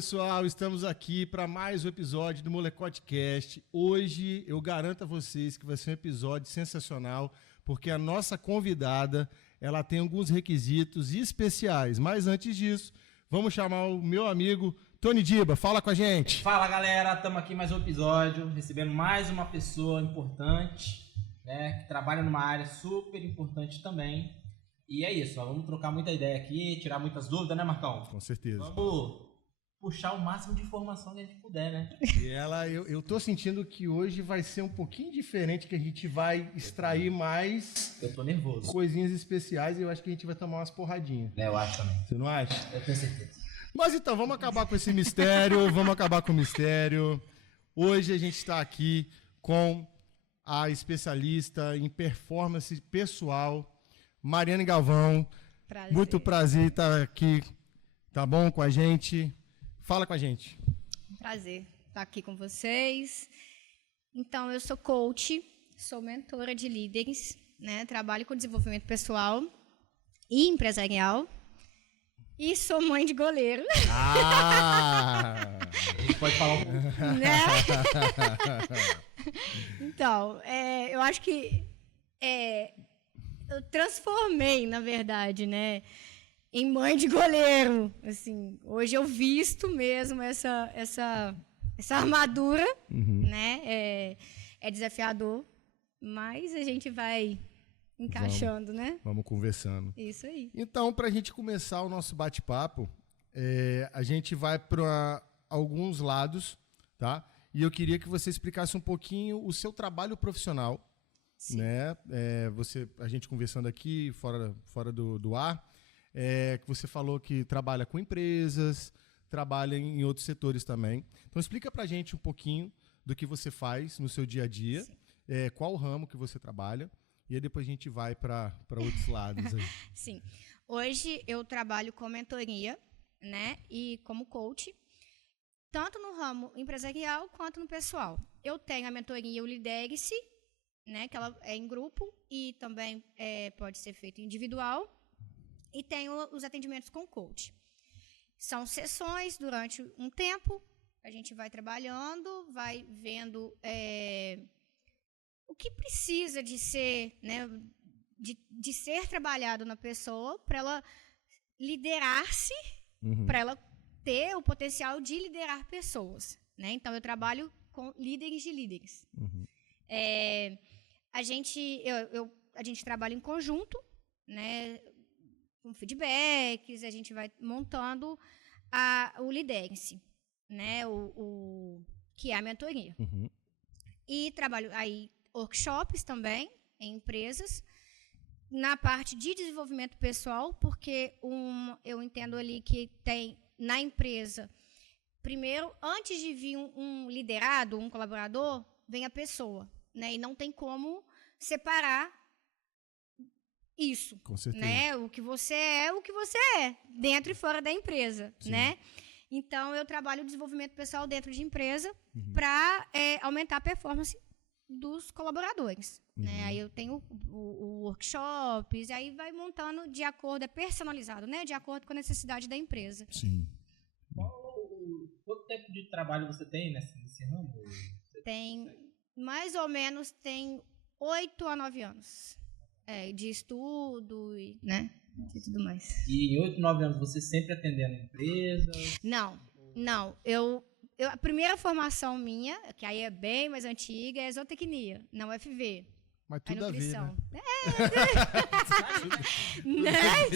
pessoal, estamos aqui para mais um episódio do Molecodecast. Hoje eu garanto a vocês que vai ser um episódio sensacional, porque a nossa convidada, ela tem alguns requisitos especiais. Mas antes disso, vamos chamar o meu amigo Tony Diba. Fala com a gente. Fala, galera, estamos aqui em mais um episódio, recebendo mais uma pessoa importante, né, que trabalha numa área super importante também. E é isso, ó, vamos trocar muita ideia aqui, tirar muitas dúvidas, né, Marcão? Com certeza. Vamos puxar o máximo de informação que a gente puder, né? E ela, eu tô sentindo que hoje vai ser um pouquinho diferente, que a gente vai extrair mais... Eu tô nervoso. Coisinhas especiais e eu acho que a gente vai tomar umas porradinhas. Eu acho também. Você não acha? Eu tenho certeza. Mas então, vamos acabar com esse mistério, vamos acabar com o mistério. Hoje a gente está aqui com a especialista em performance pessoal, Mariane Galvão. Prazer. Muito prazer estar aqui, tá bom, com a gente. Fala com a gente. Prazer estar aqui com vocês. Então, eu sou coach, sou mentora de líderes, né? Trabalho com desenvolvimento pessoal e empresarial. E sou mãe de goleiro. Ah! A gente pode falar um pouco. Né? Então, eu acho que eu transformei, na verdade, né, em mãe de goleiro. Assim, hoje eu visto mesmo essa armadura, né? É desafiador, mas a gente vai encaixando, né? Vamos conversando. Isso aí. Então, para a gente começar o nosso bate-papo, a gente vai para alguns lados, tá? E eu queria que você explicasse um pouquinho o seu trabalho profissional. Sim. Né? A gente conversando aqui, fora do ar, que você falou que trabalha com empresas, trabalha em outros setores também. Então, explica para a gente um pouquinho do que você faz no seu dia a dia, qual o ramo que você trabalha, e aí depois a gente vai para outros lados. Aí. Sim. Hoje eu trabalho com mentoria, né, e como coach, tanto no ramo empresarial quanto no pessoal. Eu tenho a mentoria, o Lidere-se, né, que ela é em grupo e também pode ser feito individual. E tenho os atendimentos com coach. São sessões durante um tempo, a gente vai trabalhando, vai vendo o que precisa de ser, né, de ser trabalhado na pessoa para ela liderar-se, para ela ter o potencial de liderar pessoas. Né? Então, eu trabalho com líderes de líderes. A gente trabalha em conjunto, né, com feedbacks, a gente vai montando o Lidere-se, né, que é a mentoria. E trabalho aí workshops também em empresas, na parte de desenvolvimento pessoal, porque eu entendo ali que tem na empresa, primeiro, antes de vir um liderado, um colaborador, vem a pessoa. Né? E não tem como separar isso. Com certeza. Né? O que você é, dentro e fora da empresa. Né? Então, eu trabalho o desenvolvimento pessoal dentro de empresa para aumentar a performance dos colaboradores. Né? Aí eu tenho o workshops, e aí vai montando de acordo, personalizado, né? De acordo com a necessidade da empresa. Sim. Quanto tempo de trabalho você tem nesse ramo? Tem... Mais ou menos tem 8 a 9 anos de estudo e, né, e tudo mais. E em 8, 9 anos você sempre atendendo empresas? Não. A primeira formação minha, que aí é bem mais antiga, é zootecnia, na UFV. Mas tudo a ver, né? Né?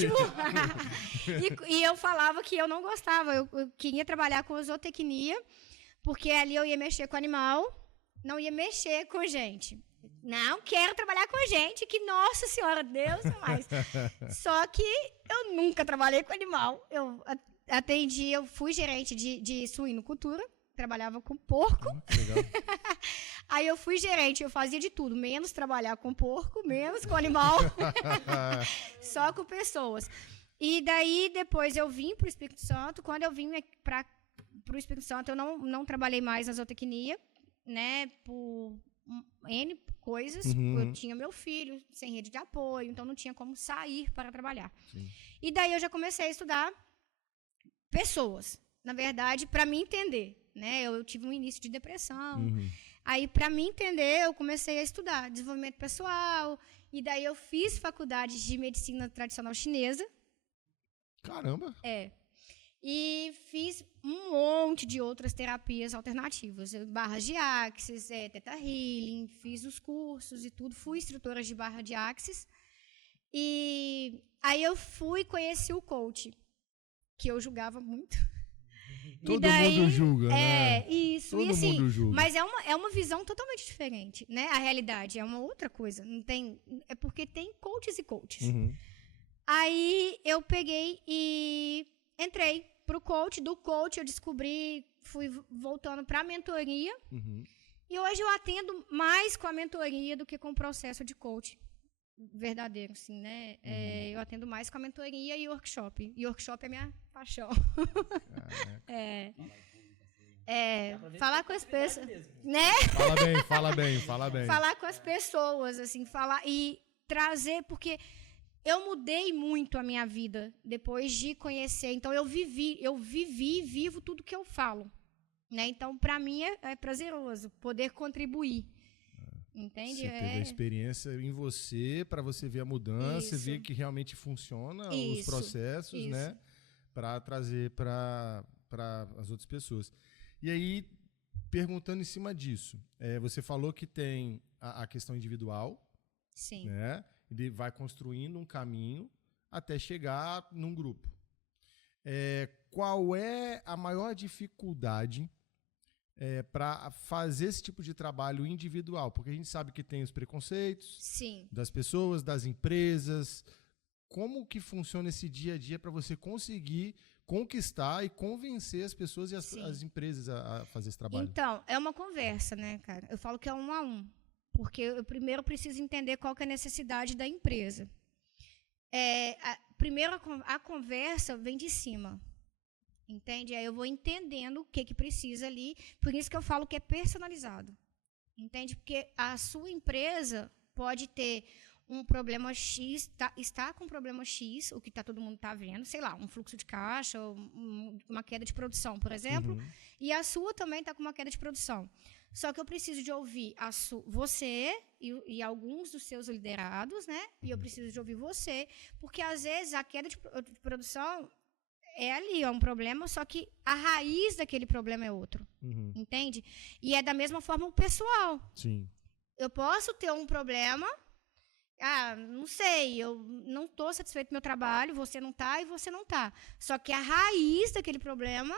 Tipo, e eu falava que eu não gostava, eu queria trabalhar com zootecnia, porque ali eu ia mexer com animal, não ia mexer com gente. Não quero trabalhar com gente, que, nossa senhora, Deus é mais. Só que eu nunca trabalhei com animal. Eu fui gerente de suinocultura, trabalhava com porco. Legal. Aí eu fui gerente, eu fazia de tudo, menos trabalhar com porco, menos com animal, só com pessoas. E daí, depois eu vim para o Espírito Santo. Quando eu vim para o Espírito Santo, eu não trabalhei mais na zootecnia, né, por N coisas. Eu tinha meu filho sem rede de apoio, então não tinha como sair para trabalhar. Sim. E daí eu já comecei a estudar pessoas, na verdade, para mim entender, né? Eu tive um início de depressão. Uhum. Aí, para mim entender, eu comecei a estudar desenvolvimento pessoal. E daí eu fiz faculdade de medicina tradicional chinesa. Caramba! E fiz um monte de outras terapias alternativas. Barras de Axis, Theta Healing, fiz os cursos e tudo. Fui instrutora de barra de Axis. E aí eu fui e conheci o coach, que eu julgava muito. Todo mundo julga, né? Isso. Todo e assim, mundo julga. Mas é uma visão totalmente diferente, né? A realidade é uma outra coisa. Não tem, é porque tem coaches e coaches. Uhum. Aí eu peguei e entrei pro coach. Do coach eu descobri, fui voltando para a mentoria. Uhum. E hoje eu atendo mais com a mentoria do que com o processo de coach verdadeiro, assim, né? Eu atendo mais com a mentoria e workshop. E workshop é minha paixão. Falar com as pessoas, né? Fala bem. Falar com as pessoas, assim, falar e trazer, porque eu mudei muito a minha vida depois de conhecer. Então eu vivi e vivo tudo que eu falo, né? Então para mim é prazeroso poder contribuir. Entende? Você teve a experiência em você, para você ver a mudança, ver que realmente funciona os processos, né? Para trazer para as outras pessoas. E aí, perguntando em cima disso, você falou que tem a questão individual, sim, né? Ele vai construindo um caminho até chegar num grupo. Qual é a maior dificuldade para fazer esse tipo de trabalho individual? Porque a gente sabe que tem os preconceitos sim, das pessoas, das empresas. Como que funciona esse dia a dia para você conseguir conquistar e convencer as pessoas e as empresas a fazer esse trabalho? Então, é uma conversa, né, cara? Eu falo que é 1 a 1. Porque eu primeiro preciso entender qual que é a necessidade da empresa. Primeiro, a conversa vem de cima. Entende? Aí eu vou entendendo o que precisa ali. Por isso que eu falo que é personalizado. Entende? Porque a sua empresa pode ter um problema X, está com um problema X, o que todo mundo está vendo, sei lá, um fluxo de caixa, ou uma queda de produção, por exemplo, e a sua também está com uma queda de produção. Só que eu preciso de ouvir você e alguns dos seus liderados, né? E eu preciso de ouvir você, porque às vezes a queda de produção é ali, é um problema, só que a raiz daquele problema é outro. Entende? E é da mesma forma o pessoal. Sim. Eu posso ter um problema, não sei, eu não estou satisfeito com o meu trabalho, você não está e você não está. Só que a raiz daquele problema,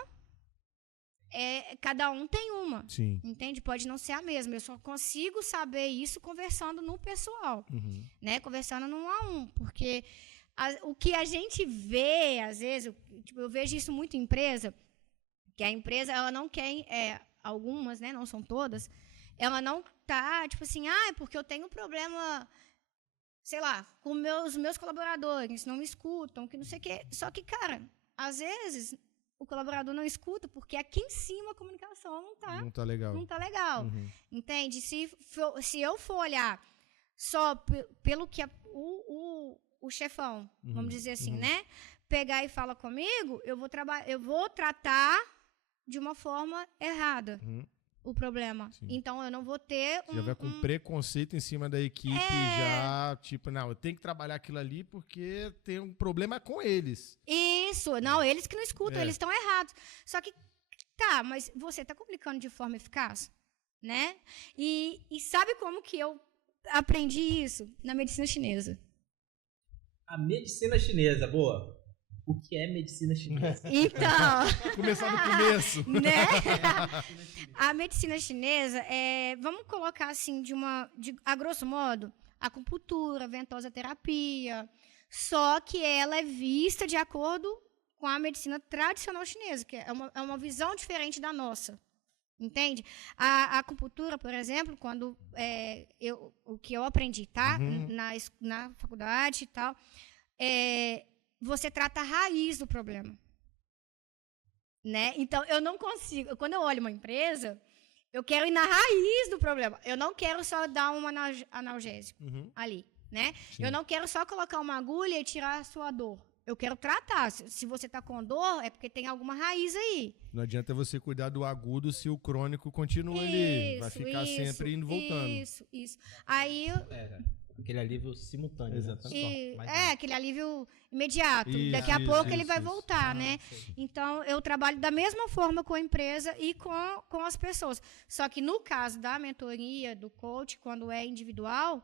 cada um tem uma. Sim. Entende? Pode não ser a mesma. Eu só consigo saber isso conversando no pessoal, né? Conversando no 1 a 1, porque o que a gente vê, às vezes, eu vejo isso muito em empresa, que a empresa, ela não quer, algumas, né, não são todas, ela não tá, tipo assim, porque eu tenho um problema, sei lá, com meus colaboradores, não me escutam, que não sei o quê. Só que, cara, às vezes o colaborador não escuta porque aqui em cima a comunicação não tá legal. Não tá legal. Entende? Se eu for olhar só pelo que o chefão, vamos dizer assim, né? Pegar e fala comigo, eu vou tratar de uma forma errada o problema. Sim. Então, eu não vou ter já vai com preconceito em cima da equipe, já, tipo, não, eu tenho que trabalhar aquilo ali porque tem um problema com eles. Isso, não, eles que não escutam, eles estão errados. Só que, mas você está comunicando de forma eficaz, né? E sabe como que eu aprendi isso? Na medicina chinesa. A medicina chinesa, boa. O que é medicina chinesa? Então... Começar do começo. Né? A medicina chinesa, vamos colocar assim, a grosso modo, acupuntura, ventosa terapia, só que ela é vista de acordo com a medicina tradicional chinesa, que é uma visão diferente da nossa. Entende? A acupuntura, por exemplo, quando o que eu aprendi, tá? Na faculdade e tal, você trata a raiz do problema, né? Então, eu não consigo... Quando eu olho uma empresa, eu quero ir na raiz do problema. Eu não quero só dar um analgésico ali, né? Sim. Eu não quero só colocar uma agulha e tirar a sua dor. Eu quero tratar. Se você está com dor, é porque tem alguma raiz aí. Não adianta você cuidar do agudo se o crônico continua ali. Vai ficar sempre indo e voltando. Isso. Aí... Aquele alívio simultâneo. Exatamente. Aquele alívio imediato. Isso, Daqui a pouco ele vai voltar, né? Sim. Então, eu trabalho da mesma forma com a empresa e com as pessoas. Só que no caso da mentoria, do coach, quando é individual,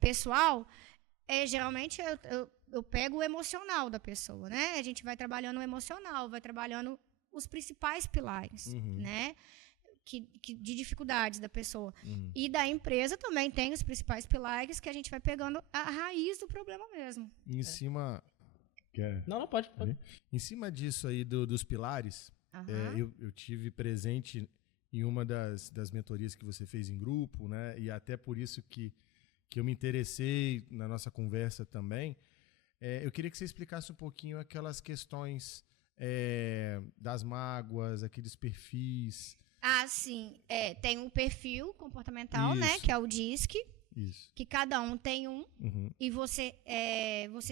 pessoal, geralmente eu pego o emocional da pessoa, né? A gente vai trabalhando o emocional, vai trabalhando os principais pilares, né? De dificuldades da pessoa. E da empresa também tem os principais pilares que a gente vai pegando a raiz do problema mesmo. Em cima... Não, pode. Em cima disso aí dos pilares, eu tive presente em uma das mentorias que você fez em grupo, né? E até por isso que eu me interessei na nossa conversa também. Eu queria que você explicasse um pouquinho aquelas questões das mágoas, aqueles perfis... Sim. Tem um perfil comportamental, né? Isso. Que é o DISC. Isso. Que cada um tem um. E você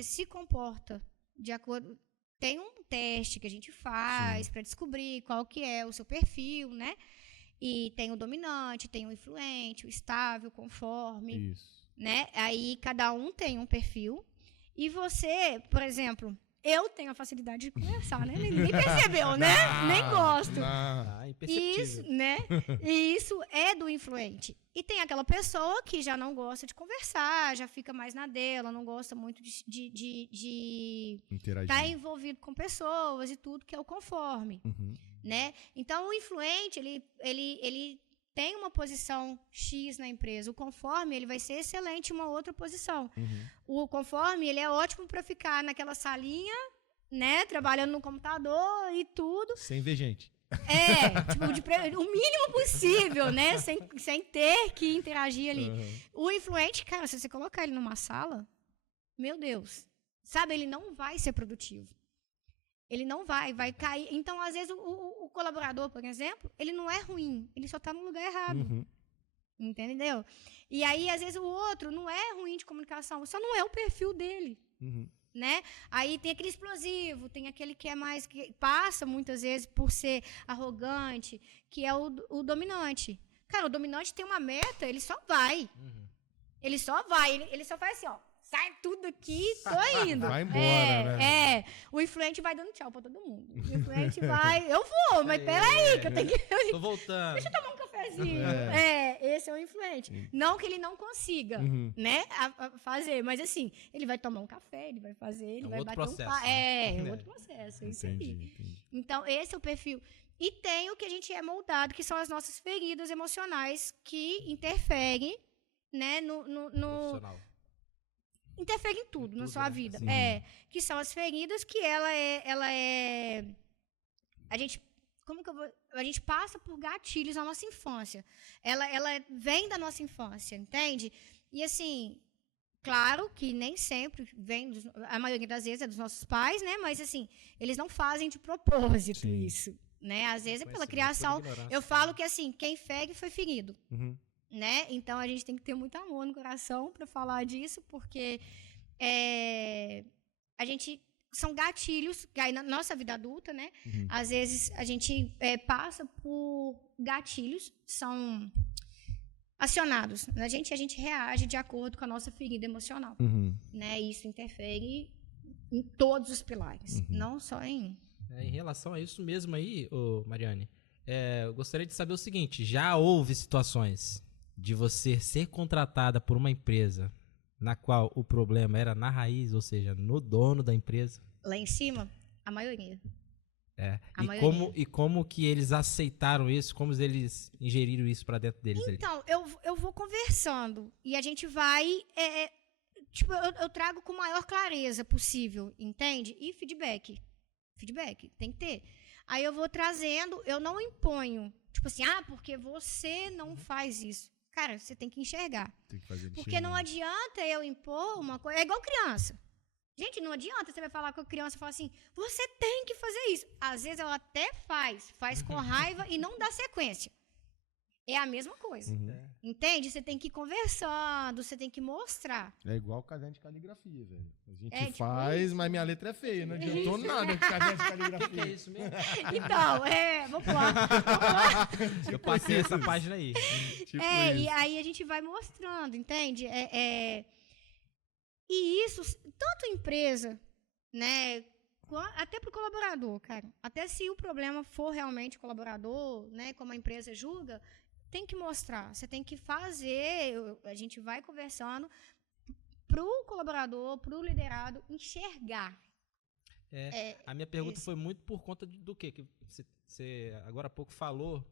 se comporta de acordo... Tem um teste que a gente faz para descobrir qual que é o seu perfil, né? E tem o dominante, tem o influente, o estável, o conforme. Isso. Né? Aí cada um tem um perfil. E você, por exemplo... Eu tenho a facilidade de conversar, né? Ninguém percebeu, né? Nem gosto. Imperceptível. Isso, né? E isso é do influente. E tem aquela pessoa que já não gosta de conversar, já fica mais na dela, não gosta muito de interagir. estar envolvido com pessoas e tudo, que é o conforme, né? Então, o influente, ele tem uma posição X na empresa. O conforme, ele vai ser excelente em uma outra posição. O conforme, ele é ótimo para ficar naquela salinha, né? Trabalhando no computador e tudo. Sem ver gente. O mínimo possível, né? Sem ter que interagir ali. O influente, cara, se você colocar ele numa sala, meu Deus, sabe? Ele não vai ser produtivo. Ele não vai cair. Então, às vezes, o colaborador, por exemplo, ele não é ruim, ele só está no lugar errado. Entendeu? E aí, às vezes, o outro não é ruim de comunicação, só não é o perfil dele. Né? Aí tem aquele explosivo, tem aquele que é mais... que passa, muitas vezes, por ser arrogante, que é o dominante. Cara, o dominante tem uma meta, ele só vai. Ele só vai, ele só faz assim, ó. Sai tudo aqui, tô indo. Vai embora, né? O influente vai dando tchau pra todo mundo. O influente vai... Eu vou, mas peraí, que eu tenho que... Tô voltando. Deixa eu tomar um cafezinho. Esse é o influente. Não que ele não consiga, né, a fazer, mas assim, ele vai tomar um café, ele vai fazer, ele vai bater um papo. Outro processo, isso aí. Entendi. Então, esse é o perfil. E tem o que a gente é moldado, que são as nossas feridas emocionais que interferem, né, Profissional. interfere em tudo na sua vida. Sim. Que são as feridas que ela é... A gente passa por gatilhos na nossa infância. Ela vem da nossa infância, entende? E assim, claro que nem sempre vem, a maioria das vezes é dos nossos pais, né? Mas assim, eles não fazem de propósito isso, né? Às vezes é pela criação. Eu falo que assim, quem fere foi ferido. Né? Então a gente tem que ter muito amor no coração para falar disso, porque a gente são gatilhos que aí na nossa vida adulta, né? Às vezes a gente passa por gatilhos, são acionados. A gente reage de acordo com a nossa ferida emocional, né? Isso interfere em todos os pilares, não só em um. Em relação a isso mesmo aí, Mariane, eu gostaria de saber o seguinte: já houve situações de você ser contratada por uma empresa na qual o problema era na raiz, ou seja, no dono da empresa? Lá em cima, a maioria. Como que eles aceitaram isso? Como eles ingeriram isso para dentro deles? Então, eu vou conversando e a gente vai... eu trago com a maior clareza possível, entende? E feedback. Feedback, tem que ter. Aí eu vou trazendo, eu não imponho. Tipo assim, porque você não faz isso. Cara, você tem que enxergar. Tem que fazer porque não adianta eu impor uma coisa... É igual criança. Gente, não adianta você vai falar com a criança e falar assim, você tem que fazer isso. Às vezes ela até faz com raiva e não dá sequência. É a mesma coisa. Entende? Você tem que ir conversando, você tem que mostrar. É igual caderno de caligrafia, velho. A gente É, tipo faz, isso. mas minha letra é feia. Não adiantou nada com caderno de caligrafia. Que é isso mesmo? Então, vamos lá. Eu passei essa página aí. Tipo E isso. aí a gente vai mostrando, entende? E isso, tanto empresa, né? Até para o colaborador, cara. Até se o problema for realmente o colaborador, né? Como a empresa julga, tem que mostrar. Você tem que fazer. A gente vai conversando para o colaborador, para o liderado enxergar. A minha pergunta isso. foi muito por conta do quê? Que você agora há pouco falou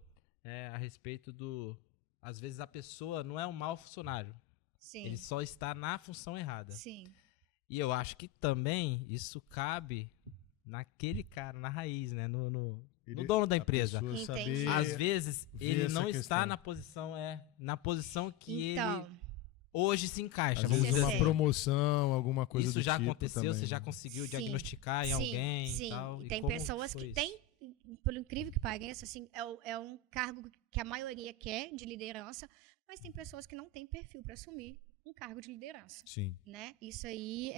a respeito do... Às vezes a pessoa não é um mau funcionário. Sim. Ele só está na função errada. Sim. E eu acho que também isso cabe naquele cara, na raiz, né? No dono da empresa. pessoa Entendi. saber Às vezes ver ele essa não questão. está na posição que Então, ele hoje se encaixa. Às Vamos vezes dizer uma assim. promoção, alguma coisa Isso do já tipo aconteceu? também. Você já conseguiu Sim, diagnosticar em sim, alguém sim. e tal? E tem como pessoas foi que isso? têm, por incrível que pareça, assim, é um cargo que a maioria quer de liderança, mas tem pessoas que não têm perfil para assumir um cargo de liderança, Sim. né? Isso aí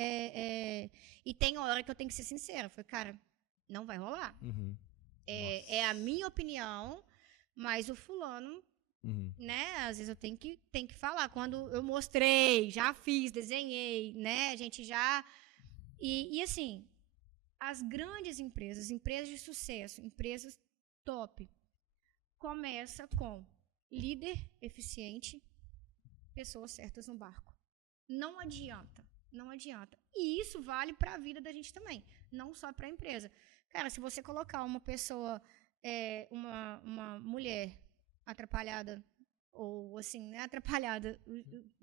E tem hora que eu tenho que ser sincera. Falei, cara, não vai rolar. Uhum. É a minha opinião, mas o fulano, Uhum. né? Às vezes eu tenho que falar. Quando eu mostrei, já fiz, desenhei, né? A gente já... E assim, as grandes empresas de sucesso, empresas top, começa com líder eficiente, pessoas certas no barco. Não adianta. E isso vale para a vida da gente também, não só para a empresa. Cara, se você colocar uma pessoa, uma mulher atrapalhada, ou assim, não é atrapalhada,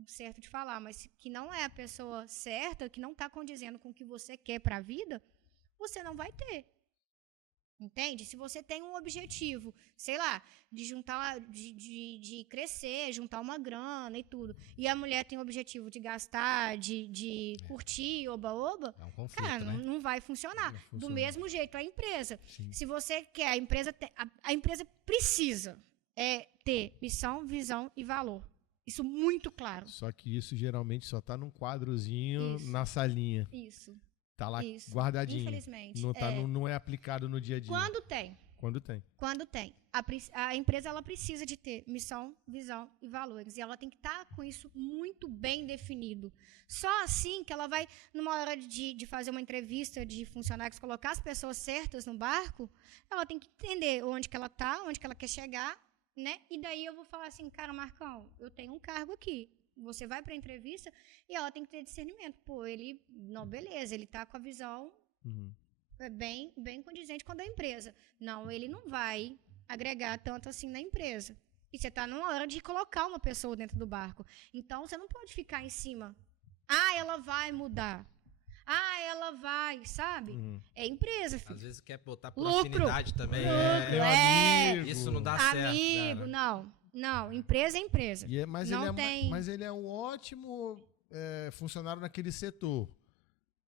certo de falar, mas que não é a pessoa certa, que não está condizendo com o que você quer para a vida, você não vai ter. Entende? Se você tem um objetivo, sei lá, de juntar, de crescer, juntar uma grana e tudo, e a mulher tem o objetivo de gastar, de curtir, oba-oba, É um conflito, cara, né? não vai funcionar. Não funciona. Do mesmo jeito, a empresa. Sim. Se você quer, a empresa precisa ter missão, visão e valor. Isso muito claro. Só que isso geralmente só tá num quadrozinho Isso. na salinha. Isso. Tá lá Isso. guardadinho. Infelizmente. Não é aplicado no dia a dia. Quando tem. Quando tem. A empresa ela precisa de ter missão, visão e valores. E ela tem que estar com isso muito bem definido. Só assim que ela vai, numa hora de fazer uma entrevista de funcionários, colocar as pessoas certas no barco, ela tem que entender onde que ela está, onde que ela quer chegar, né? E daí eu vou falar assim, cara, Marcão, eu tenho um cargo aqui. Você vai para a entrevista e ela tem que ter discernimento. Pô, beleza, ele está com a visão bem condizente com a da empresa. Não, ele não vai agregar tanto assim na empresa. E você está numa hora de colocar uma pessoa dentro do barco. Então, você não pode ficar em cima. Ela vai mudar. Ela vai, sabe? É empresa, filho. Às vezes quer botar por Lucro. afinidade também. Meu amigo. Isso não dá Amigo, certo, cara. não. Empresa é empresa. Mas, Não tem. mas ele é um ótimo funcionário naquele setor.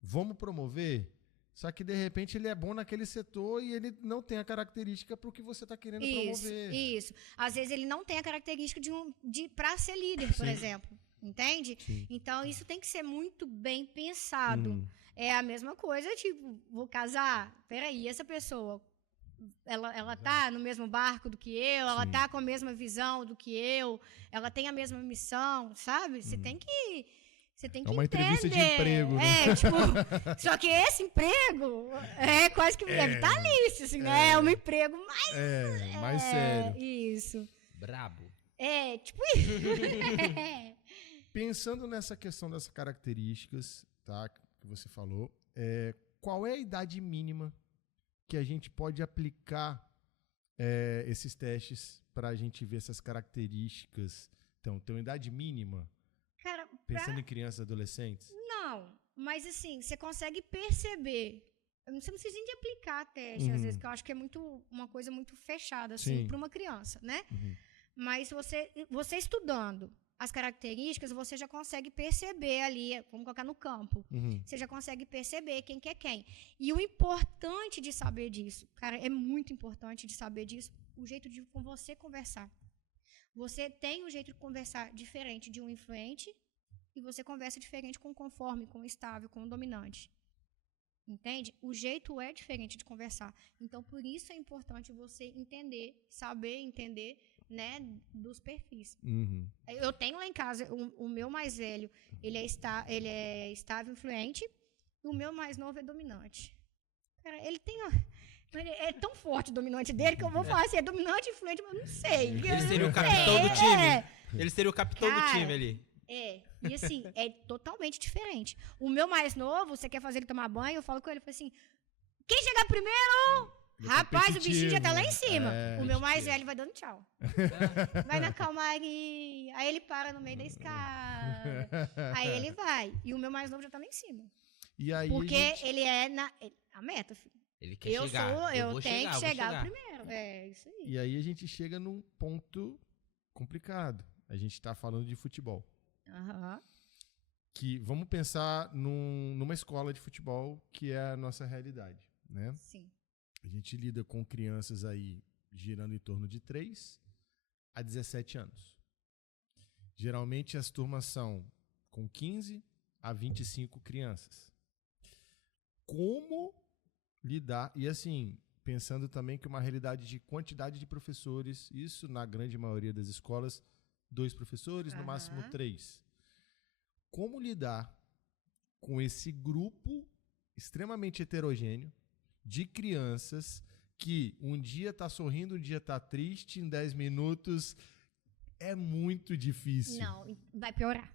Vamos promover? Só que, de repente, ele é bom naquele setor e ele não tem a característica para o que você está querendo promover. Isso. Às vezes ele não tem a característica para ser líder, por exemplo. Entende? Sim. Então, isso tem que ser muito bem pensado. É a mesma coisa, tipo, vou casar? Peraí, essa pessoa, ela tá no mesmo barco do que eu, ela Sim. tá com a mesma visão do que eu, ela tem a mesma missão, sabe? Você tem que uma entrevista de entender. emprego, né? Tipo, só que esse emprego é quase que vitalício, assim, né? É um emprego mais sério. Isso. Brabo. Tipo isso. Pensando nessa questão das características, tá, que você falou, qual é a idade mínima que a gente pode aplicar esses testes para a gente ver essas características? Então, tem uma idade mínima? Cara, Pensando em crianças e adolescentes? Não, mas assim, você consegue perceber. Você não precisa nem de aplicar teste, às vezes, que eu acho que é uma coisa muito fechada, assim, para uma criança, né? Mas você estudando as características, você já consegue perceber ali, vamos colocar no campo, você já consegue perceber quem que é quem. E o importante de saber disso, cara, é muito importante de saber disso, o jeito de com você conversar. Você tem um jeito de conversar diferente de um influente e você conversa diferente com o conforme, com o estável, com o dominante. Entende? O jeito é diferente de conversar. Então, por isso é importante você entender, saber entender, né, dos perfis. Eu tenho lá em casa o meu mais velho, ele é estável, influente, e o meu mais novo é dominante. Cara, ele é tão forte o dominante dele que eu vou falar assim, é dominante, influente, mas eu não sei. Ele seria o capitão do time. Ele seria o capitão do time ali. E assim, é totalmente diferente. O meu mais novo, você quer fazer ele tomar banho, eu falo com ele, assim, quem chegar primeiro, rapaz, o bichinho já tá lá em cima. O meu mais velho vai dando tchau. Vai na calmaria, aí ele para no meio da escada, aí ele vai. E o meu mais novo já tá lá em cima. E aí, porque ele é a meta, filho. Ele quer chegar. Eu tenho que chegar primeiro. É isso aí. E aí a gente chega num ponto complicado. A gente tá falando de futebol. Que vamos pensar numa escola de futebol que é a nossa realidade, né? Sim. A gente lida com crianças aí girando em torno de 3 a 17 anos. Geralmente as turmas são com 15 a 25 crianças. Como lidar? E assim, pensando também que uma realidade de quantidade de professores, isso na grande maioria das escolas, 2 professores, no máximo 3. Como lidar com esse grupo extremamente heterogêneo de crianças que um dia está sorrindo, um dia está triste, em 10 minutos é muito difícil. Não, vai piorar.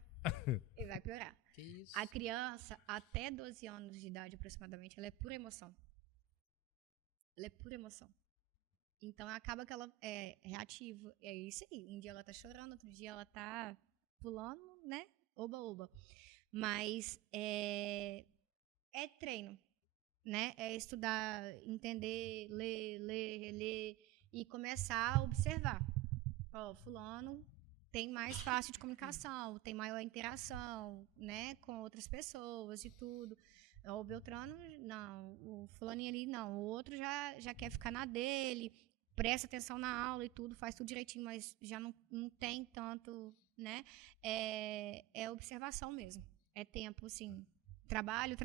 Vai piorar. Que isso? A criança, até 12 anos de idade aproximadamente, ela é pura emoção. Ela é pura emoção. Então acaba que ela é reativa. É isso aí. Um dia ela tá chorando, outro dia ela tá pulando, né? Oba-oba. Mas é treino, né? É estudar, entender, ler, reler e começar a observar. Fulano tem mais fácil de comunicação, tem maior interação, né, com outras pessoas e tudo. O Beltrano, não. O fulaninho ali, não. O outro já quer ficar na dele, presta atenção na aula e tudo, faz tudo direitinho, mas já não tem tanto, né? É observação mesmo. É tempo, assim, trabalho.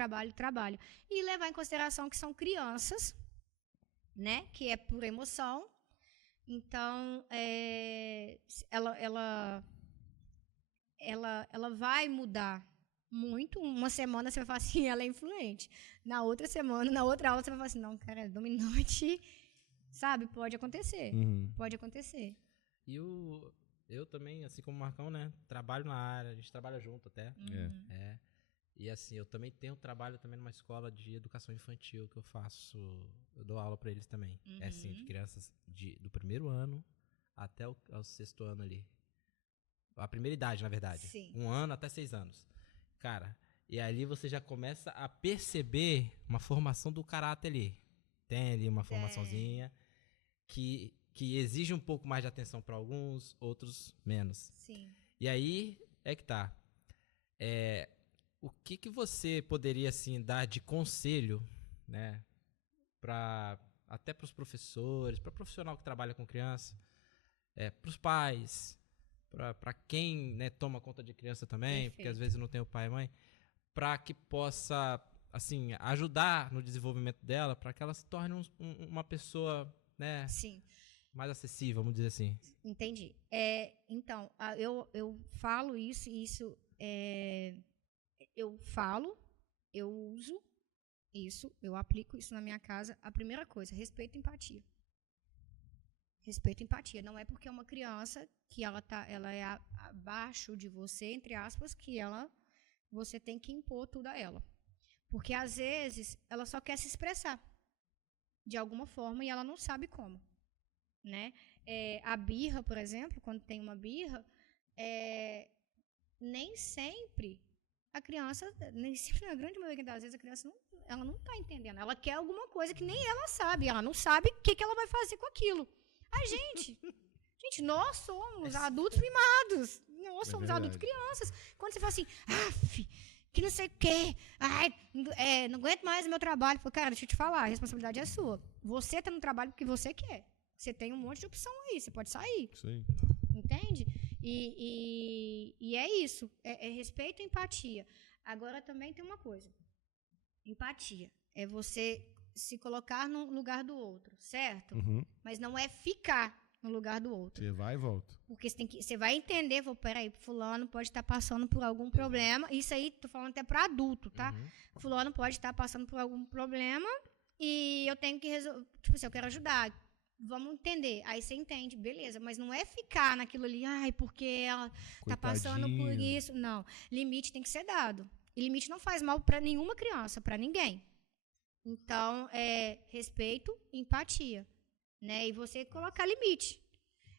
E levar em consideração que são crianças, né? Que é por emoção. Então, ela vai mudar muito. Uma semana você vai falar assim, ela é influente. Na outra semana, na outra aula, você vai falar assim, não, cara, é dominante. Sabe? Pode acontecer. Pode acontecer. E eu também, assim como o Marcão, né? Trabalho na área, a gente trabalha junto até. E assim, eu também tenho trabalho também numa escola de educação infantil que eu dou aula pra eles também. É assim, de crianças do primeiro ano até ao 6º ano ali. A primeira idade, na verdade. Sim. 1 ano até 6 anos. Cara, e ali você já começa a perceber uma formação do caráter ali. Tem ali uma formaçãozinha que exige um pouco mais de atenção para alguns, outros menos. Sim. E aí é que tá. O que você poderia, assim, dar de conselho, né, até para os professores, para profissional que trabalha com criança, para os pais, para quem, né, toma conta de criança também, Perfeito. porque às vezes não tem o pai e mãe, para que possa, assim, ajudar no desenvolvimento dela, para que ela se torne uma pessoa, né, Sim. mais acessível, vamos dizer assim. Entendi. Então, eu falo isso eu falo, eu uso isso, eu aplico isso na minha casa. A primeira coisa, respeito e empatia. Respeito e empatia. Não é porque é uma criança que ela é abaixo de você, entre aspas, que você tem que impor tudo a ela. Porque, às vezes, ela só quer se expressar de alguma forma e ela não sabe como. Né? A birra, por exemplo, quando tem uma birra, nem sempre a criança, na grande maioria das vezes, a criança ela não está entendendo. Ela quer alguma coisa que nem ela sabe. Ela não sabe o que ela vai fazer com aquilo. A gente, nós somos adultos mimados. Nós somos adultos crianças. Quando você fala assim, que não sei o quê, não aguento mais o meu trabalho. Falo, cara, deixa eu te falar, a responsabilidade é sua. Você está no trabalho porque você quer. Você tem um monte de opção aí, você pode sair. Sim. entende? E é isso, é respeito e empatia. Agora também tem uma coisa, empatia, é você se colocar no lugar do outro, certo? Uhum. Mas não é ficar no lugar do outro. Você vai e volta. Porque você vai entender, peraí, fulano pode estar passando por algum problema. Isso aí, tô falando até para adulto, tá? Fulano pode estar passando por algum problema e eu tenho que resolver. Tipo assim, eu quero ajudar. Vamos entender. Aí você entende, beleza. Mas não é ficar naquilo ali, ai, porque ela tá passando por isso. Não. Limite tem que ser dado. E limite não faz mal para nenhuma criança, para ninguém. Então, respeito e empatia. Né? E você colocar limite.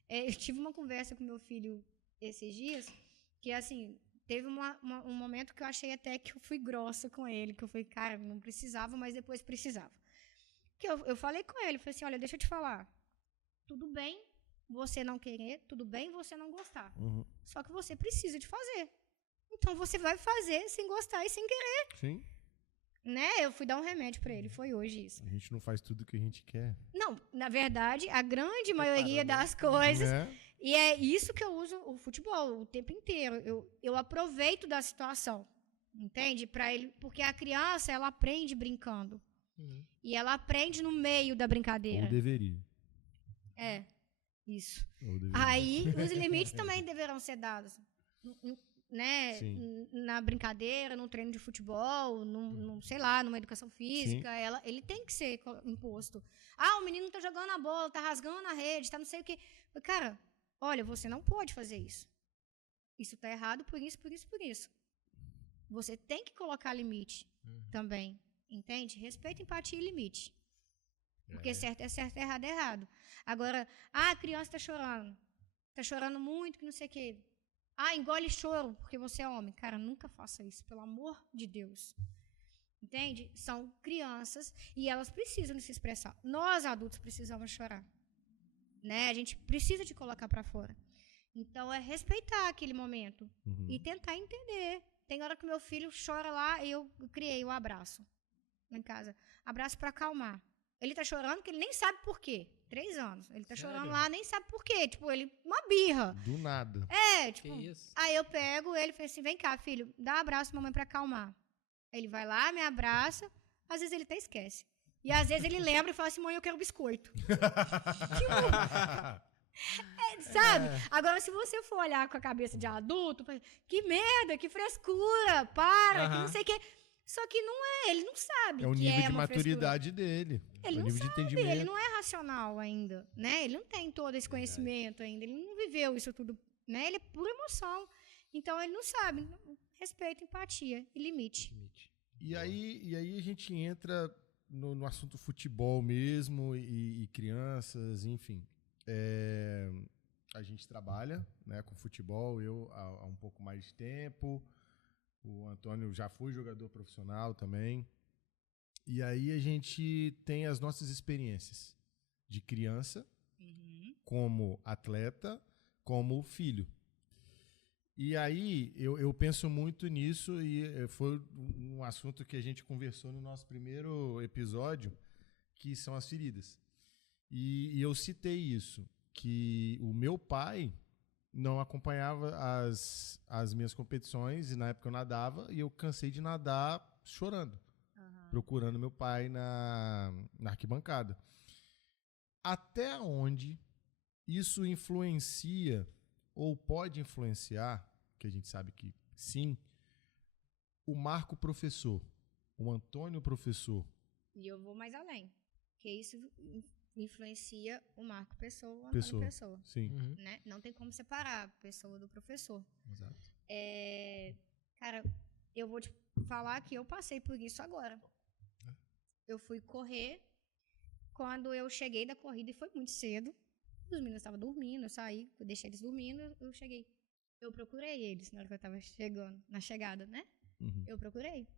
Eu tive uma conversa com meu filho esses dias, que assim, teve um momento que eu achei até que eu fui grossa com ele, que eu falei, cara, não precisava, mas depois precisava. Que eu falei com ele, falei assim, olha, deixa eu te falar, tudo bem você não querer, tudo bem você não gostar, só que você precisa de fazer. Então você vai fazer sem gostar e sem querer. Sim. Né? Eu fui dar um remédio pra ele, foi hoje isso. A gente não faz tudo o que a gente quer. Não, na verdade, a grande maioria das coisas, e é isso que eu uso o futebol o tempo inteiro. Eu aproveito da situação, entende? Para ele, porque a criança, ela aprende brincando. E ela aprende no meio da brincadeira. Ou deveria. Isso. Aí, os limites também deverão ser dados. Né, na brincadeira, no treino de futebol, sei lá, numa educação física, ele tem que ser imposto. Ah, o menino tá jogando a bola, tá rasgando a rede, tá não sei o quê. Cara, olha, você não pode fazer isso. Isso tá errado por isso, por isso, por isso. Você tem que colocar limite também, entende? Respeito, empatia e limite. Porque certo é certo, errado é errado. Agora, a criança tá chorando muito, que não sei o quê. Engole choro, porque você é homem. Cara, nunca faça isso, pelo amor de Deus. Entende? São crianças e elas precisam de se expressar. Nós, adultos, precisamos chorar. Né? A gente precisa de colocar para fora. Então, é respeitar aquele momento e tentar entender. Tem hora que meu filho chora lá e eu criei o abraço em casa. Abraço para acalmar. Ele tá chorando porque ele nem sabe por quê. 3 anos. Ele tá chorando lá, nem sabe por quê. Tipo, uma birra. Do nada. Tipo, aí eu pego ele e falo assim, vem cá, filho, dá um abraço pra mamãe pra acalmar. Ele vai lá, me abraça, às vezes ele até esquece. E às vezes ele lembra e fala assim, mãe, eu quero biscoito. Sabe? Agora, se você for olhar com a cabeça de adulto, que merda, que frescura, para, que não sei o quê. Só que não é, ele não sabe. É o nível de maturidade dele. Ele não sabe, ele não é racional ainda, né? Ele não tem todo esse conhecimento ainda, ele não viveu isso tudo, né? Ele é pura emoção. Então, ele não sabe. Respeito, empatia e limite. E aí a gente entra no assunto futebol mesmo e crianças, enfim. A gente trabalha, né, com futebol, eu há um pouco mais de tempo. O Antônio já foi jogador profissional também. E aí a gente tem as nossas experiências de criança, como atleta, como filho. E aí eu penso muito nisso e foi um assunto que a gente conversou no nosso primeiro episódio, que são as feridas. E eu citei isso, que o meu pai não acompanhava as minhas competições, e na época eu nadava, e eu cansei de nadar chorando, procurando meu pai na arquibancada. Até onde isso influencia, ou pode influenciar, que a gente sabe que sim, o Marco professor, o Antônio professor? E eu vou mais além, porque isso influencia o Marco Pessoa, o Antônio Pessoa. Sim. Né? Não tem como separar a pessoa do professor. Exato. Cara, eu vou te falar que eu passei por isso agora. Eu fui correr. Quando eu cheguei da corrida, e foi muito cedo, os meninos estavam dormindo, eu saí, eu deixei eles dormindo, eu cheguei. Eu procurei eles na hora que eu estava chegando, na chegada, né? Eu procurei.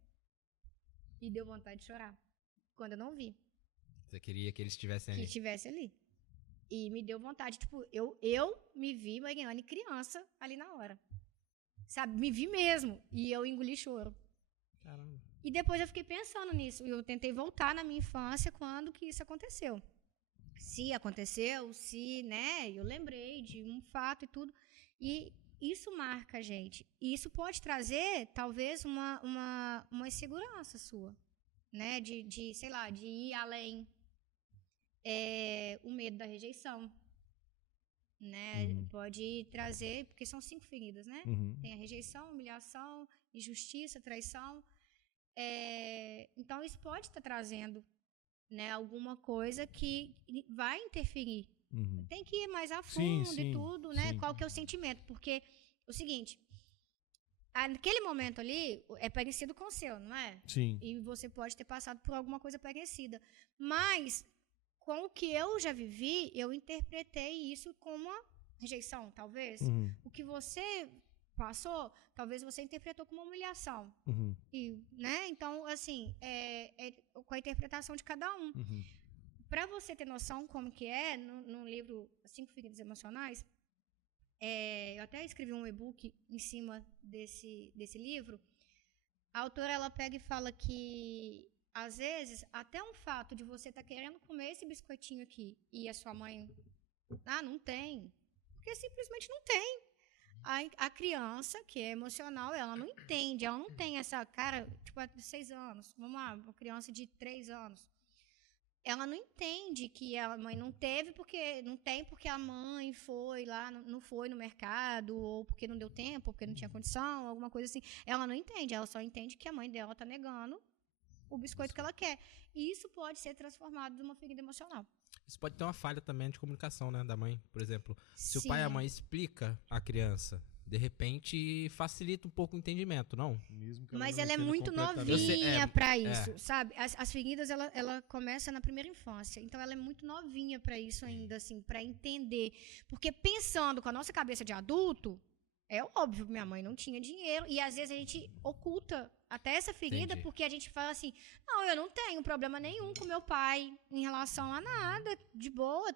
E deu vontade de chorar. Quando eu não vi. Você queria que eles estivessem ali? Que estivesse ali. E me deu vontade. Tipo, eu me vi, Mariane, criança, ali na hora. Sabe? Me vi mesmo. E eu engoli choro. Caramba. E depois eu fiquei pensando nisso. E eu tentei voltar na minha infância quando que isso aconteceu. se aconteceu, se, né, eu lembrei de um fato e tudo. E isso marca a gente. E isso pode trazer, talvez, uma insegurança sua, né, sei lá, de ir além. O medo da rejeição, né? Pode trazer, porque são 5 feridas, né? Tem a rejeição, humilhação, injustiça, traição. Então, isso pode estar trazendo, né, alguma coisa que vai interferir. Tem que ir mais a fundo e tudo, né? Qual que é o sentimento? Porque o seguinte, naquele momento ali, é parecido com o seu, não é? Sim. E você pode ter passado por alguma coisa parecida. Mas, com o que eu já vivi, eu interpretei isso como uma rejeição, talvez. O que você passou, talvez você interpretou como uma humilhação. Né? Então, assim, com a interpretação de cada um. Para você ter noção como que é, no livro 5 Feridas Emocionais, eu até escrevi um e-book em cima desse livro. A autora, ela pega e fala que, às vezes, até um fato de você estar querendo comer esse biscoitinho aqui e a sua mãe, não tem, porque simplesmente não tem. A criança, que é emocional, ela não entende, ela não tem essa cara, tipo, de 6 anos, vamos lá, uma criança de 3 anos. Ela não entende que a mãe não teve, porque não tem porque a mãe foi lá, não foi no mercado, ou porque não deu tempo, ou porque não tinha condição, alguma coisa assim. Ela não entende, ela só entende que a mãe dela está negando o biscoito que ela quer. E isso pode ser transformado numa ferida emocional. Isso pode ter uma falha também de comunicação, né, da mãe, por exemplo. Se o pai e a mãe explica à criança, de repente facilita um pouco o entendimento, não? Mas ela é muito novinha para isso, sabe? As feridas, ela começa na primeira infância. Então, ela é muito novinha para isso ainda, assim, para entender. Porque pensando com a nossa cabeça de adulto, é óbvio que minha mãe não tinha dinheiro. E, às vezes, a gente oculta até essa ferida, porque a gente fala assim, não, eu não tenho problema nenhum com meu pai em relação a nada, de boa,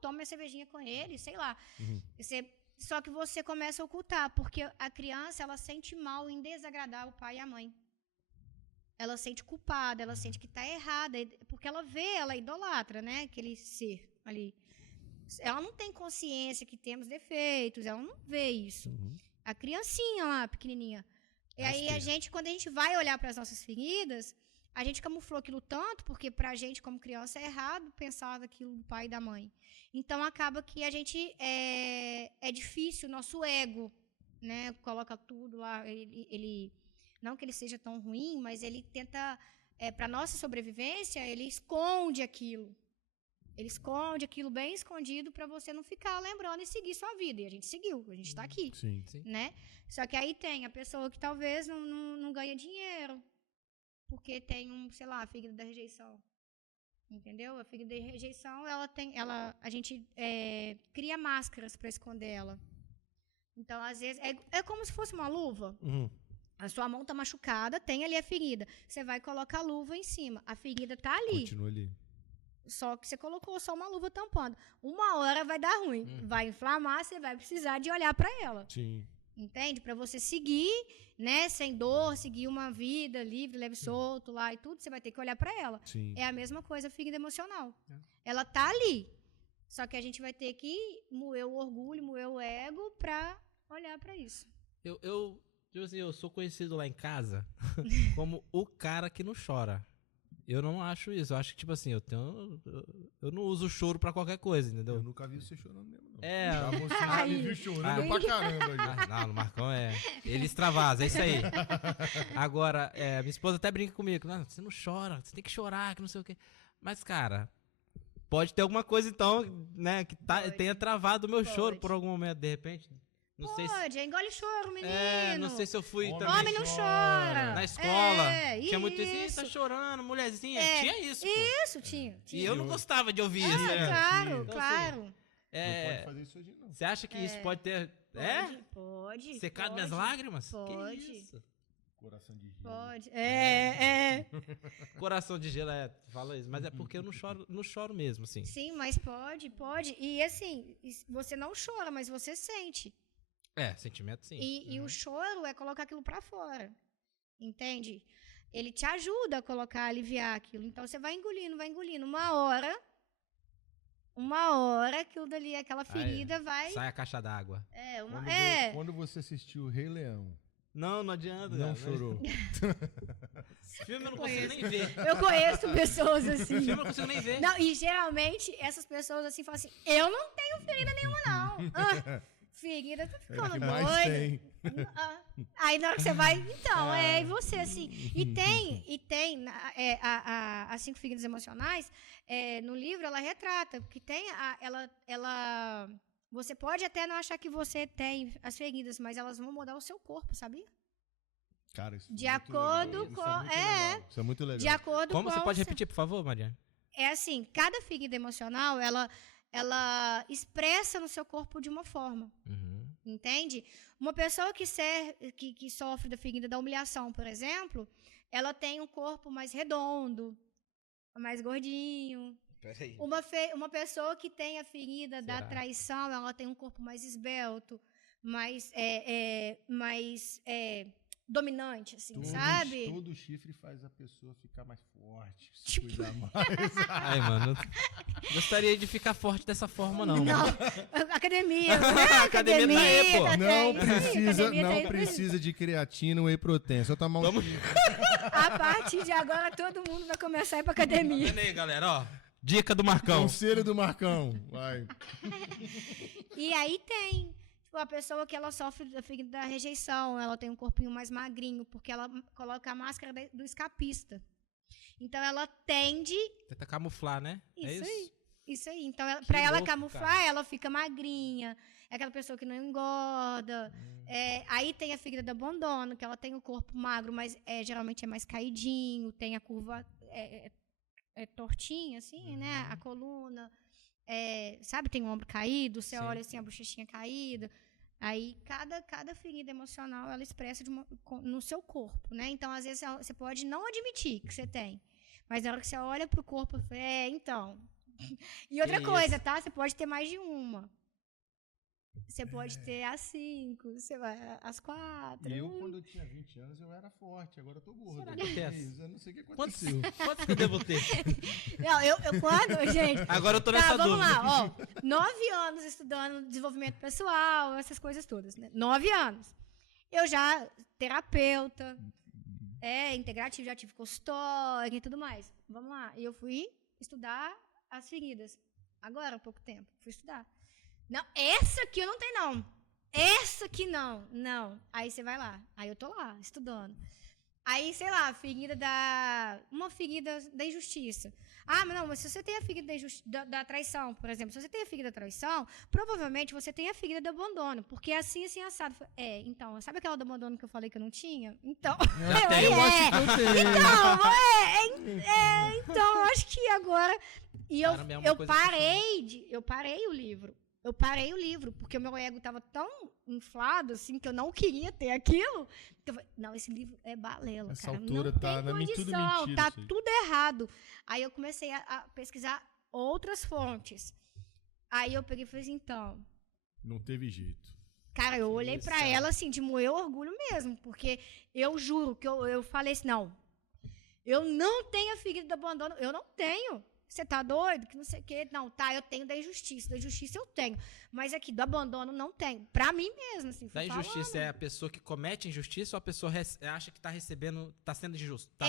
toma minha cervejinha com ele, sei lá. Só que você começa a ocultar, porque a criança, ela sente mal em desagradar o pai e a mãe. Ela sente culpada, ela sente que está errada, porque ela idolatra, né, aquele ser ali. Ela não tem consciência que temos defeitos, ela não vê isso. A criancinha lá, pequenininha. E aí, quando a gente vai olhar para as nossas feridas, a gente camuflou aquilo tanto, porque pra gente, como criança, é errado pensar daquilo do pai e da mãe. Então, acaba que a gente é difícil, o nosso ego, né, coloca tudo lá, ele não que ele seja tão ruim, mas ele tenta, para nossa sobrevivência, ele esconde aquilo. Ele esconde aquilo bem escondido para você não ficar lembrando e seguir sua vida. E a gente seguiu, a gente está aqui, né? Só que aí tem a pessoa que talvez não ganha dinheiro, porque tem sei lá, a ferida da rejeição. Entendeu? A ferida da rejeição, a gente cria máscaras para esconder ela. Então, às vezes, é como se fosse uma luva. A sua mão tá machucada, tem ali a ferida. Você vai colocar a luva em cima. A ferida tá ali. Continua ali. Só que você colocou só uma luva tampando. Uma hora vai dar ruim. Vai inflamar, você vai precisar de olhar para ela. Sim. Entende? Para você seguir, né, sem dor, seguir uma vida livre, leve, solto lá e tudo, você vai ter que olhar para ela. Sim. É a mesma coisa a ferida emocional. Ela tá ali. Só que a gente vai ter que moer o orgulho, moer o ego para olhar para isso. Eu sou conhecido lá em casa como o cara que não chora. Eu não acho isso. Eu acho que, tipo assim, eu não uso choro pra qualquer coisa, entendeu? Eu nunca vi você chorando mesmo, não. É. Já você me viu chorando pra caramba. Não, no Marcão ele extravasa, é isso aí. Agora, minha esposa até brinca comigo. Não, você não chora, você tem que chorar, que não sei o quê. Mas, cara, pode ter alguma coisa, então, né, que tenha travado o meu choro por algum momento, de repente. Não sei se... engole choro, menino. Não sei se eu fui também. Homem não chora. Na escola, tinha muito isso. Tá chorando, mulherzinha. Tinha isso, pô. Isso, tinha. E eu não gostava de ouvir isso. Claro, Então, claro. Não pode fazer isso hoje, não. Você acha que isso pode ter... Pode. Secado minhas lágrimas? Pode. Que isso? Coração de gelo. Pode. Coração de gelo, fala isso. Mas é porque eu não choro mesmo, assim. Sim, mas pode. E assim, você não chora, mas você sente. Sentimento sim. E o choro é colocar aquilo pra fora. Entende? Ele te ajuda a aliviar aquilo. Então, você vai engolindo. Uma hora, uma hora aquilo dali, aquela ferida vai... Sai a caixa d'água. Quando você assistiu o Rei Leão, Não adianta. não cara. chorou. Esse filme eu não consigo nem ver. Eu conheço pessoas assim. Esse filme eu não consigo nem ver. Não, e geralmente essas pessoas assim falam assim, eu não tenho ferida nenhuma, não. Ferida tá É o ficando que mais doida. tem. Aí na hora que você vai, então, e você, assim. E tem as 5 feridas emocionais, no livro ela retrata, porque tem, você pode até não achar que você tem as feridas, mas elas vão mudar o seu corpo, sabia? Cara, isso De é muito acordo legal. com- Isso é muito legal. De acordo Como com você pode o seu- repetir, por favor, Maria? É assim, cada ferida emocional, ela expressa no seu corpo de uma forma. Uhum. Entende? Uma pessoa que sofre da ferida da humilhação, por exemplo, ela tem um corpo mais redondo, mais gordinho. Peraí. Uma pessoa que tem a ferida da Será? traição, ela tem um corpo mais esbelto, mais dominante, assim, sabe? Todo chifre faz a pessoa ficar mais forte, se Tipo- cuidar mais. Ai, mano. Gostaria de ficar forte dessa forma, não. Não, mano. academia. A academia tá aí, pô. tá Não aí, academia tá não aí. precisa de creatina ou whey protein. Só tomar um Vamos- A partir de agora, todo mundo vai começar a ir pra academia. Olha aí, galera, ó. Dica do Marcão. conselho do Marcão. Vai. E aí tem, tipo, a pessoa que ela sofre da ferida da rejeição, ela tem um corpinho mais magrinho, porque ela coloca a máscara do escapista. Então ela tende, Tenta camuflar, né? Isso é isso? isso aí. Então pra ela louco, camuflar, cara. ela fica magrinha. É aquela pessoa que não engorda. Aí tem a ferida do abandono, que ela tem o corpo magro, mas geralmente é mais caidinho, tem a curva tortinha, assim, né? A coluna. Sabe, tem o ombro caído, você Sim. olha assim, a bochechinha caída. Aí, cada ferida emocional, ela expressa no seu corpo, né? Então, às vezes, você pode não admitir que você tem. Mas na hora que você olha pro corpo, então... E outra Que coisa, tá? Você pode ter mais de uma. Você pode ter as 5, você vai as 4. E eu, quando eu tinha 20 anos, eu era forte. Agora eu tô gordo. Será que eu tenho essa? Eu não sei o que Quantos, aconteceu. quantos que eu devo ter? Não, eu quando, gente... Agora eu tô Tá, nessa vamos dúvida. lá, ó. 9 anos estudando desenvolvimento pessoal, essas coisas todas, né? 9 anos. Eu já, terapeuta, integrativo, já tive consultório e tudo mais. Vamos lá. E eu fui estudar as feridas. Agora, há pouco tempo. Fui estudar. Não, essa aqui eu não tenho, não. Essa aqui não. Não. Aí você vai lá. Aí eu tô lá, estudando. Aí, sei lá, uma ferida da injustiça. Ah, mas não, mas se você tem a ferida da traição, por exemplo, se você tem a ferida da traição, provavelmente você tem a ferida do abandono, porque é assim, assado. Então, sabe aquela do abandono que eu falei que eu não tinha? Então, Já tem. Eu acho que eu tenho. então, eu acho que agora... E Caramba, é uma eu coisa parei o livro. Eu parei o livro, porque o meu ego estava tão inflado, assim, que eu não queria ter aquilo. Que eu falei, não, esse livro é balela, Essa cara. altura não tá tem tudo condição, mentira tá isso aí. tudo errado. Aí eu comecei a pesquisar outras fontes. Aí eu peguei e falei assim, então... Não teve jeito. Cara, eu olhei pra ela, assim, de moer orgulho mesmo, porque eu juro que eu falei assim, não, eu não tenho a ferida do abandono, eu não tenho. Você tá doido? Que não sei o quê. Não, tá, eu tenho da injustiça eu tenho. Mas aqui, do abandono, não tenho. Pra mim mesmo, assim. Da injustiça é a pessoa que comete injustiça ou a pessoa acha que tá recebendo, tá sendo injusto? Tá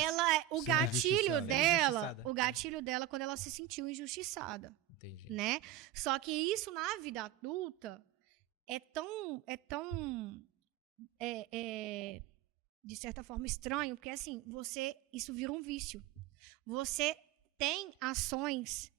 O sendo gatilho injustiçada. dela, Injustiçada. o gatilho dela quando ela se sentiu injustiçada, Entendi. né? Só que isso na vida adulta é tão de certa forma estranho, porque assim, isso vira um vício. Você tem ações,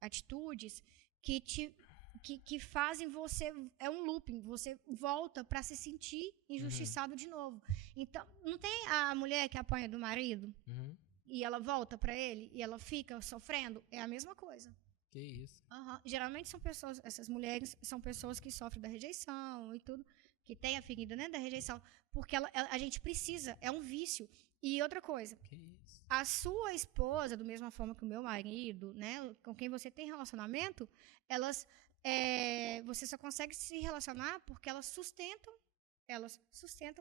atitudes que fazem você, é um looping, você volta para se sentir injustiçado de novo. Então, não tem a mulher que apanha do marido Uhum. e ela volta para ele e ela fica sofrendo? É a mesma coisa. Que isso. Geralmente essas mulheres são pessoas que sofrem da rejeição e tudo, que tem a ferida, né, da rejeição, porque a gente precisa, é um vício. E outra coisa, Que isso. a sua esposa, da mesma forma que o meu marido, né, com quem você tem relacionamento, você só consegue se relacionar porque elas sustentam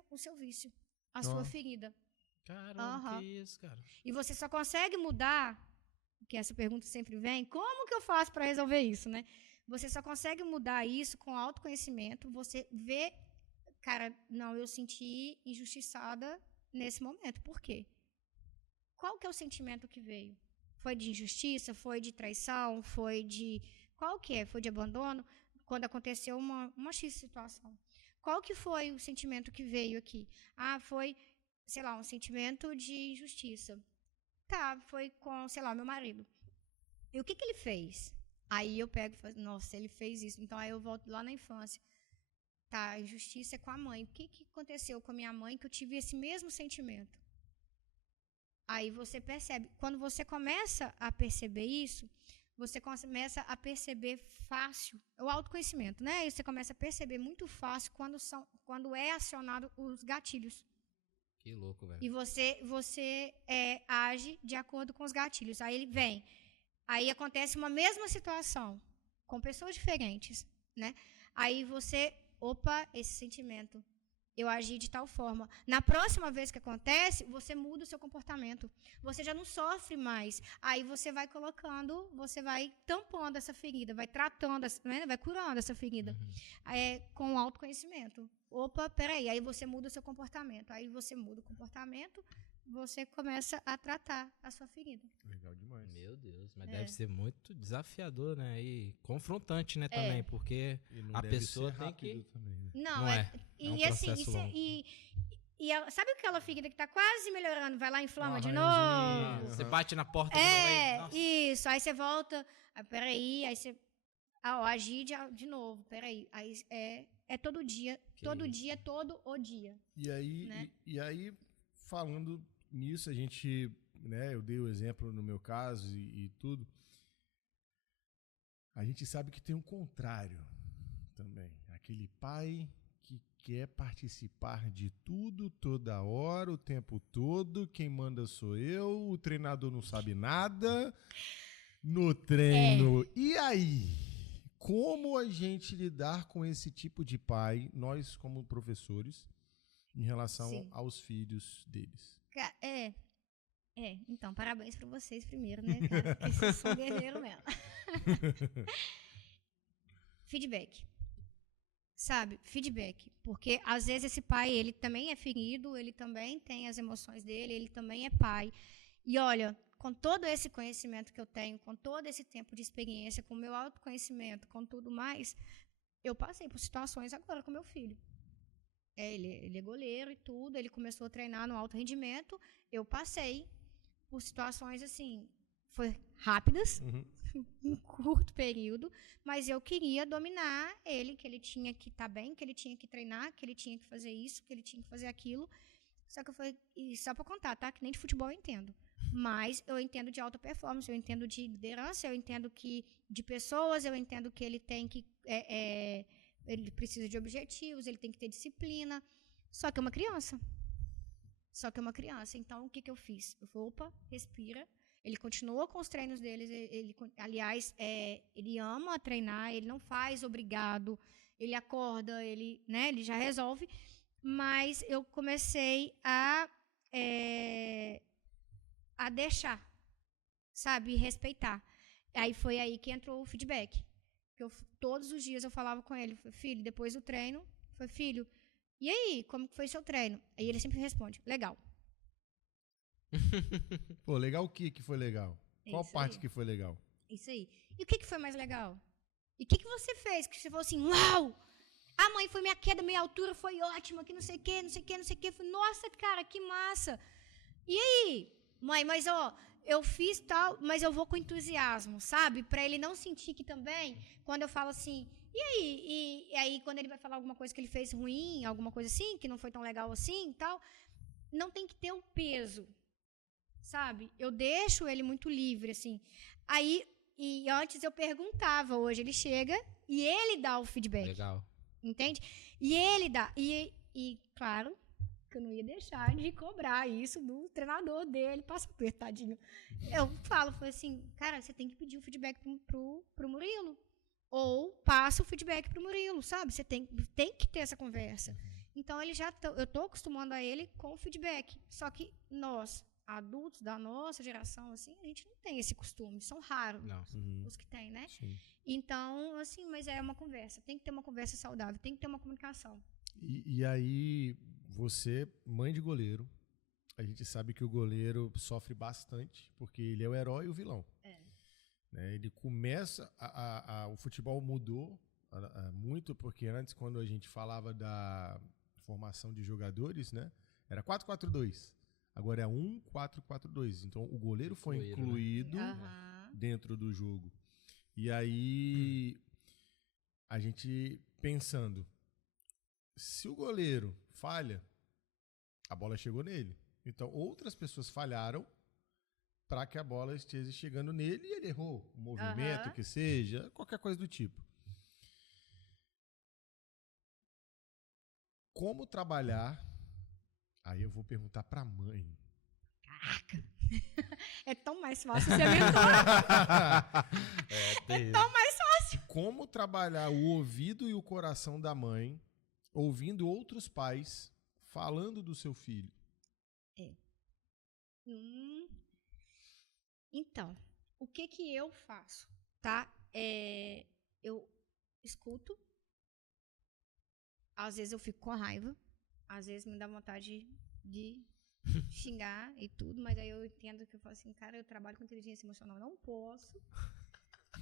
o seu vício, a sua ferida. Caramba, que isso, cara. E você só consegue mudar porque essa pergunta sempre vem, como que eu faço para resolver isso, né? Você só consegue mudar isso com autoconhecimento, você vê, cara, não, eu senti injustiçada nesse momento. Por quê? Qual que é o sentimento que veio? Foi de injustiça? Foi de traição? Foi de... Qual que é? Foi de abandono? Quando aconteceu uma X situação. Qual que foi o sentimento que veio aqui? Ah, foi, sei lá, um sentimento de injustiça. Tá, foi com, sei lá, meu marido. E o que que ele fez? Aí eu pego e falo, nossa, ele fez isso. Então aí eu volto lá na infância. Tá, a injustiça é com a mãe. O que que aconteceu com a minha mãe que eu tive esse mesmo sentimento? Aí você percebe. Quando você começa a perceber isso, você começa a perceber fácil, o autoconhecimento, né? E você começa a perceber muito fácil quando é acionado os gatilhos. Que louco, velho. E você age de acordo com os gatilhos. Aí ele vem. Aí acontece uma mesma situação, com pessoas diferentes, né? Aí você, opa, esse sentimento, eu agi de tal forma. Na próxima vez que acontece, você muda o seu comportamento. Você já não sofre mais. Aí você vai colocando, você vai tampando essa ferida, vai tratando, né? Vai curando essa ferida. Com o autoconhecimento. Opa, peraí, aí você muda o seu comportamento. Aí você muda o comportamento, você começa a tratar a sua ferida. Legal demais. Meu Deus, mas deve ser muito desafiador, né? E confrontante, né, também, porque E não a deve pessoa ser tem rápido que... também, né? Não, Não é. e É um assim, processo longo. sabe aquela ferida que tá quase melhorando, vai lá e inflama de arranhãozinho. novo? Você bate na porta de novo, aí, nossa. Isso, aí você volta, peraí, aí você agir de novo, peraí, aí é todo dia, todo o dia. E aí, falando nisso, a gente, né, eu dei o exemplo no meu caso e tudo, a gente sabe que tem um contrário também, aquele pai que quer participar de tudo, toda hora, o tempo todo, quem manda sou eu, o treinador não sabe nada no treino. E aí, como a gente lidar com esse tipo de pai, nós como professores, em relação Sim. aos filhos deles? Então, parabéns pra vocês primeiro, né, cara, porque vocês são guerreiros mesmo. Feedback. Sabe? Feedback. Porque, às vezes, esse pai, ele também é ferido, ele também tem as emoções dele, ele também é pai. E, olha, com todo esse conhecimento que eu tenho, com todo esse tempo de experiência, com o meu autoconhecimento, com tudo mais, eu passei por situações agora com meu filho. Ele é goleiro e tudo, ele começou a treinar no alto rendimento, eu passei por situações, assim, foi rápidas, um curto período, mas eu queria dominar ele, que ele tinha que estar bem, que ele tinha que treinar, que ele tinha que fazer isso, que ele tinha que fazer aquilo. Só que eu falei, e só pra contar, tá? Que nem de futebol eu entendo. Mas eu entendo de alta performance, eu entendo de liderança, eu entendo que de pessoas, eu entendo que ele tem que... ele precisa de objetivos, ele tem que ter disciplina. Só que é uma criança. Então, o que eu fiz? Eu falei, opa, respira. Ele continua com os treinos dele. Aliás, ele ama treinar, ele não faz obrigado. Ele acorda, ele já resolve. Mas eu comecei a deixar, sabe? Respeitar. Aí foi aí que entrou o feedback. Todos os dias eu falava com ele, filho, depois do treino, filho, e aí, como que foi seu treino? Aí ele sempre responde, legal. Pô, legal o que foi legal? Qual parte que foi legal? Isso aí. E o que foi mais legal? E o que você fez? Que você falou assim, uau! Ah, mãe, foi minha queda, minha altura foi ótima, que não sei o quê. Falei, nossa, cara, que massa. E aí, mãe, mas ó, eu fiz tal, mas eu vou com entusiasmo, sabe? Pra ele não sentir que também, quando eu falo assim, e aí? E aí, quando ele vai falar alguma coisa que ele fez ruim, alguma coisa assim, que não foi tão legal assim e tal, não tem que ter o peso, sabe? Eu deixo ele muito livre, assim. Aí, e antes eu perguntava, hoje ele chega e ele dá o feedback. Legal. Entende? E ele dá. E claro, que eu não ia deixar de cobrar isso do treinador dele, passa apertadinho. Eu falei assim, cara, você tem que pedir o feedback pro Murilo. Ou passa o feedback pro Murilo, sabe? Você tem que ter essa conversa. Então, eu tô acostumando a ele com o feedback. Só que nós, adultos da nossa geração, assim, a gente não tem esse costume. São raros Não. os que têm, né? Sim. Então, assim, mas é uma conversa. Tem que ter uma conversa saudável, tem que ter uma comunicação. E aí, você, mãe de goleiro, a gente sabe que o goleiro sofre bastante, porque ele é o herói e o vilão. Né? Ele começa. O futebol mudou muito, porque antes, quando a gente falava da formação de jogadores, né? Era 4-4-2. Agora é 1-4-4-2. Então, o goleiro foi Goleiro, né? incluído dentro do jogo. E aí, a gente pensando, se o goleiro falha, a bola chegou nele. Então, outras pessoas falharam para que a bola esteja chegando nele e ele errou. O movimento, que seja, qualquer coisa do tipo. Como trabalhar? Aí eu vou perguntar para a mãe. Caraca! É tão mais fácil ser mentor. É tão mais fácil. Como trabalhar o ouvido e o coração da mãe, ouvindo outros pais falando do seu filho? Então, o que eu faço, tá? Eu escuto. Às vezes eu fico com raiva. Às vezes me dá vontade de xingar e tudo, mas aí eu entendo que eu falo assim, cara, eu trabalho com inteligência emocional, não posso.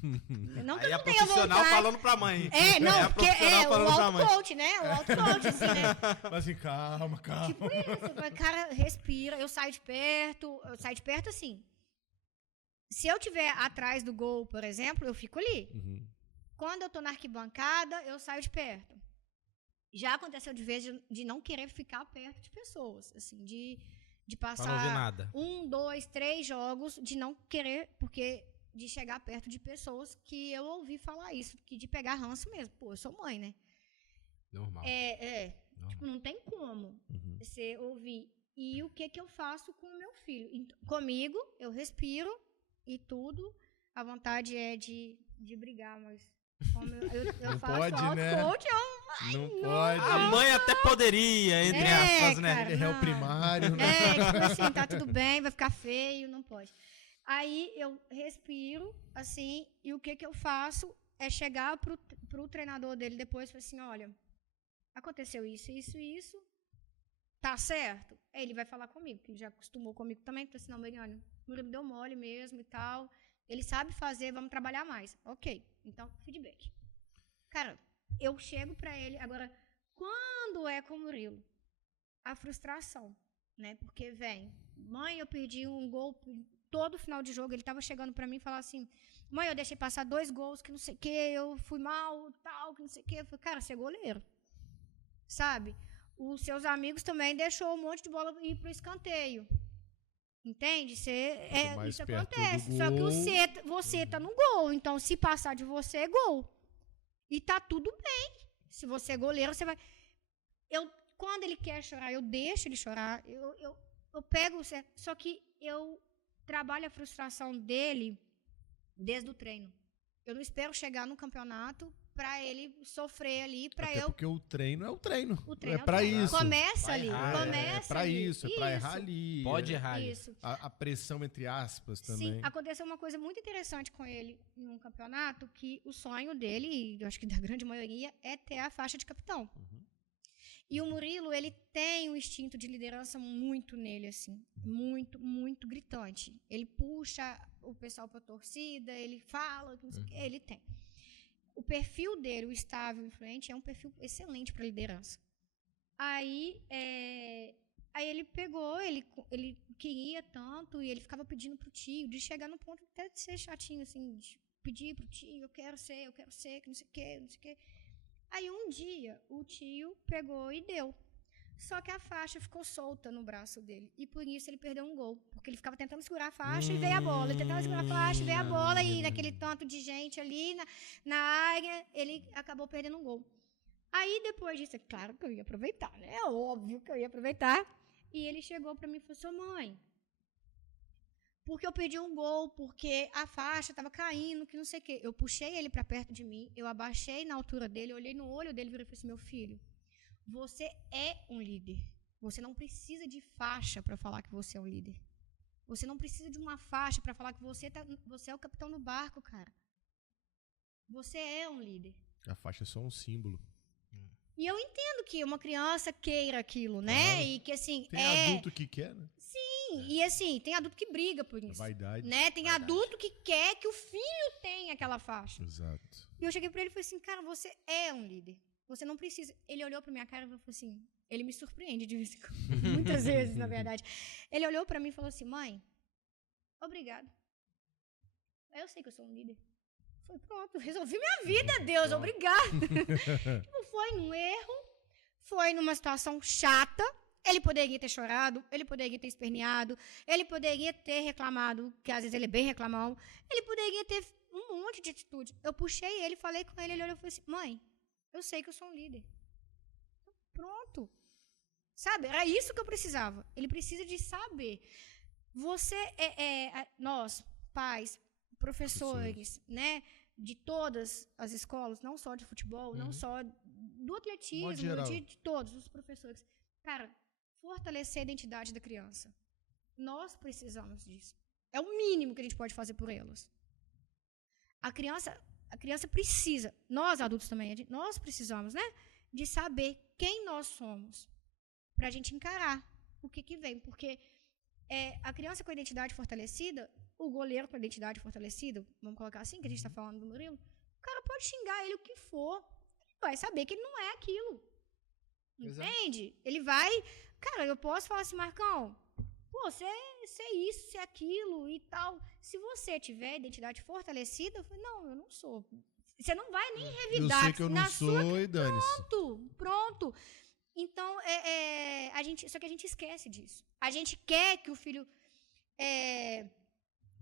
Não que Aí eu a não tenha profissional vontade. falando pra mãe. Não, a porque profissional o falando pra mãe. auto-coach, né? O auto-coach, assim, né? Mas assim, calma. Tipo isso, mas, cara, respira, eu saio de perto assim. Se eu estiver atrás do gol, por exemplo, eu fico ali. Quando eu tô na arquibancada, eu saio de perto. Já aconteceu de vez de não querer ficar perto de pessoas, assim, de Pra não ver passar nada. 1, 2, 3 jogos, de não querer, porque de chegar perto de pessoas que eu ouvi falar isso, que de pegar ranço mesmo. Pô, eu sou mãe, né? Normal. Normal. Tipo, não tem como você ouvir. E o que eu faço com o meu filho? Comigo, eu respiro e tudo. A vontade é de brigar, mas como eu Não faço pode, né? auto-coach, Não pode. A mãe até poderia, entre aspas, né? cara, Ele é réu não. primário, né? Tipo assim, tá tudo bem, vai ficar feio, não pode. Aí eu respiro, assim, e o que eu faço é chegar pro treinador dele depois e falar assim, olha, aconteceu isso, tá certo? Aí ele vai falar comigo, que ele já acostumou comigo também, então assim, não, Mariane, o Murilo deu mole mesmo e tal, ele sabe fazer, vamos trabalhar mais. Ok, então, feedback. Cara, eu chego pra ele, agora, quando é com o Murilo? A frustração, né? Porque mãe, eu perdi um gol todo final de jogo, ele tava chegando pra mim e falava assim, mãe, eu deixei passar 2 gols, que não sei o que, eu fui mal, tal, que não sei o que. Eu falei, cara, você é goleiro, sabe? Os seus amigos também deixou um monte de bola ir pro escanteio. Entende? Mais isso perto acontece. do Só que gol. você tá no gol. Então, se passar de você, é gol. E tá tudo bem. Se você é goleiro, você vai. Quando ele quer chorar, eu deixo ele chorar. Eu pego. Só que eu trabalho a frustração dele desde o treino. Eu não espero chegar no campeonato pra ele sofrer ali, pra Até eu. porque o treino é o treino. O treino É pra isso. Começa Vai ali. errar, Começa É pra ali. isso, é pra errar ali. Pode errar ali. Isso. A pressão entre aspas também. Sim, aconteceu uma coisa muito interessante com ele em um campeonato, que o sonho dele, e eu acho que da grande maioria, é ter a faixa de capitão. E o Murilo, ele tem um instinto de liderança muito nele, assim, muito, muito gritante. Ele puxa o pessoal pra torcida, ele fala, não sei o que, ele tem. O perfil dele, o estável, influente, é um perfil excelente para liderança. Aí ele pegou, ele queria tanto, e ele ficava pedindo pro tio, de chegar no ponto até de ser chatinho, assim, de pedir pro tio, eu quero ser, que não sei o que, não sei o que. Aí um dia, o tio pegou e deu. Só que a faixa ficou solta no braço dele. E por isso ele perdeu um gol. Porque ele ficava tentando segurar a faixa e veio a bola. Ele tentava segurar a faixa e veio a bola. E naquele tanto de gente ali na área, ele acabou perdendo um gol. Aí depois disso, é claro que eu ia aproveitar, né? É óbvio que eu ia aproveitar. E ele chegou pra mim e falou assim, mãe, porque eu perdi um gol, porque a faixa estava caindo, que não sei o quê. Eu puxei ele para perto de mim, eu abaixei na altura dele, olhei no olho dele e falei assim, meu filho, você é um líder. Você não precisa de faixa para falar que você é um líder. Você não precisa de uma faixa para falar que você é o capitão do barco, cara. Você é um líder. A faixa é só um símbolo. E eu entendo que uma criança queira aquilo, né? Claro. E que assim, Tem adulto que quer, né? Sim, e assim, tem adulto que briga por isso. Vaidade. Né? Tem adulto que quer que o filho tenha aquela faixa. Exato. E eu cheguei pra ele e falei assim, cara, você é um líder. Você não precisa. Ele olhou pra minha cara e falou assim, ele me surpreende de vez em quando, muitas vezes, na verdade. Ele olhou pra mim e falou assim, mãe, obrigado. Eu sei que eu sou um líder. Foi pronto, resolvi minha vida, Deus, obrigado. Tipo, foi num erro, foi numa situação chata. Ele poderia ter chorado, ele poderia ter esperneado, ele poderia ter reclamado, que às vezes ele é bem reclamão. Ele poderia ter um monte de atitude. Eu puxei ele, falei com ele, ele olhou e falou assim, mãe, eu sei que eu sou um líder. Pronto. Sabe, era isso que eu precisava. Ele precisa de saber. Você nós, pais, professores, né, de todas as escolas, não só de futebol, não só do atletismo, de todos os professores. Cara, fortalecer a identidade da criança. Nós precisamos disso. É o mínimo que a gente pode fazer por elas. A criança precisa, nós adultos também, nós precisamos, né, de saber quem nós somos para a gente encarar o que vem. Porque a criança com a identidade fortalecida, o goleiro com a identidade fortalecida, vamos colocar assim, que a gente está falando do Murilo, o cara pode xingar ele o que for, ele vai saber que ele não é aquilo. Entende? Exato. Ele vai... Cara, eu posso falar assim, Marcão, pô, você é isso, você é aquilo e tal. Se você tiver identidade fortalecida, eu falo, não, eu não sou. Você não vai nem revidar. Eu sei que eu não sou e dane-se. Pronto. Então, só que a gente esquece disso. A gente quer que o filho,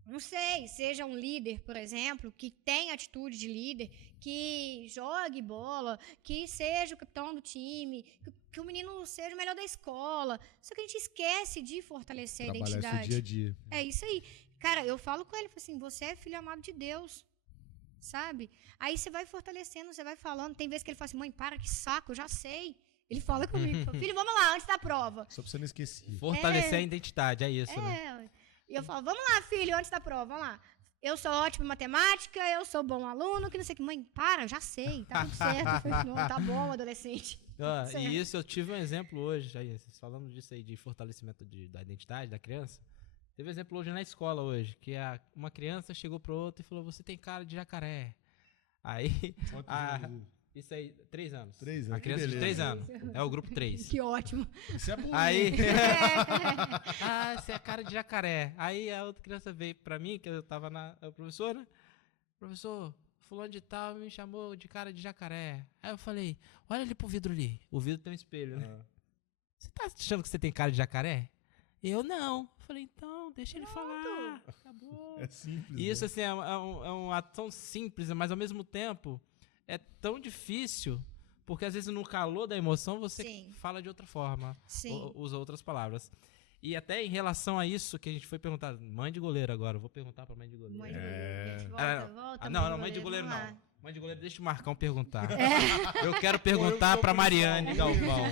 não sei, seja um líder, por exemplo, que tenha atitude de líder, que jogue bola, que seja o capitão do time, que o menino seja o melhor da escola. Só que a gente esquece de fortalecer a identidade. Trabalhar isso dia a dia. É isso aí. Cara, eu falo com ele, assim, você é filho amado de Deus, sabe? Aí você vai fortalecendo, você vai falando. Tem vezes que ele fala assim, mãe, para, que saco, eu já sei. Ele fala comigo, fala, filho, vamos lá, antes da prova. Só pra você não esquecer. Fortalecer a identidade, é isso, né? E eu falo, vamos lá, filho, antes da prova, vamos lá. Eu sou ótimo em matemática, eu sou bom aluno, que não sei o que. Mãe, para, já sei, tá tudo certo. Eu falei, não, tá bom, adolescente. E isso, eu tive um exemplo hoje, falando disso aí, de fortalecimento da identidade da criança. Teve um exemplo hoje na escola hoje, que uma criança chegou pro outro e falou, você tem cara de jacaré. Aí, isso aí, 3 anos. 3 anos. A criança de 3 anos. É o grupo 3. Que ótimo. Isso é bom. Aí, você é cara de jacaré. Aí a outra criança veio pra mim, que eu tava a professora, né? Professor, fulano de tal me chamou de cara de jacaré. Aí eu falei, olha ali pro vidro ali. O vidro tem um espelho, né? Você tá achando que você tem cara de jacaré? Eu não. Falei, então, deixa ele falar. Acabou. É simples. E isso, né? assim, é uma ação simples, mas ao mesmo tempo é tão difícil, porque às vezes no calor da emoção você fala de outra forma, usa outras palavras. E até em relação a isso que a gente foi perguntar, mãe de goleiro agora, eu vou perguntar pra mãe de goleiro. Mãe de goleiro, volta. Não, mãe de goleiro não. Mãe de goleiro, deixa o Marcão perguntar. Eu quero perguntar pra Mariane Galvão.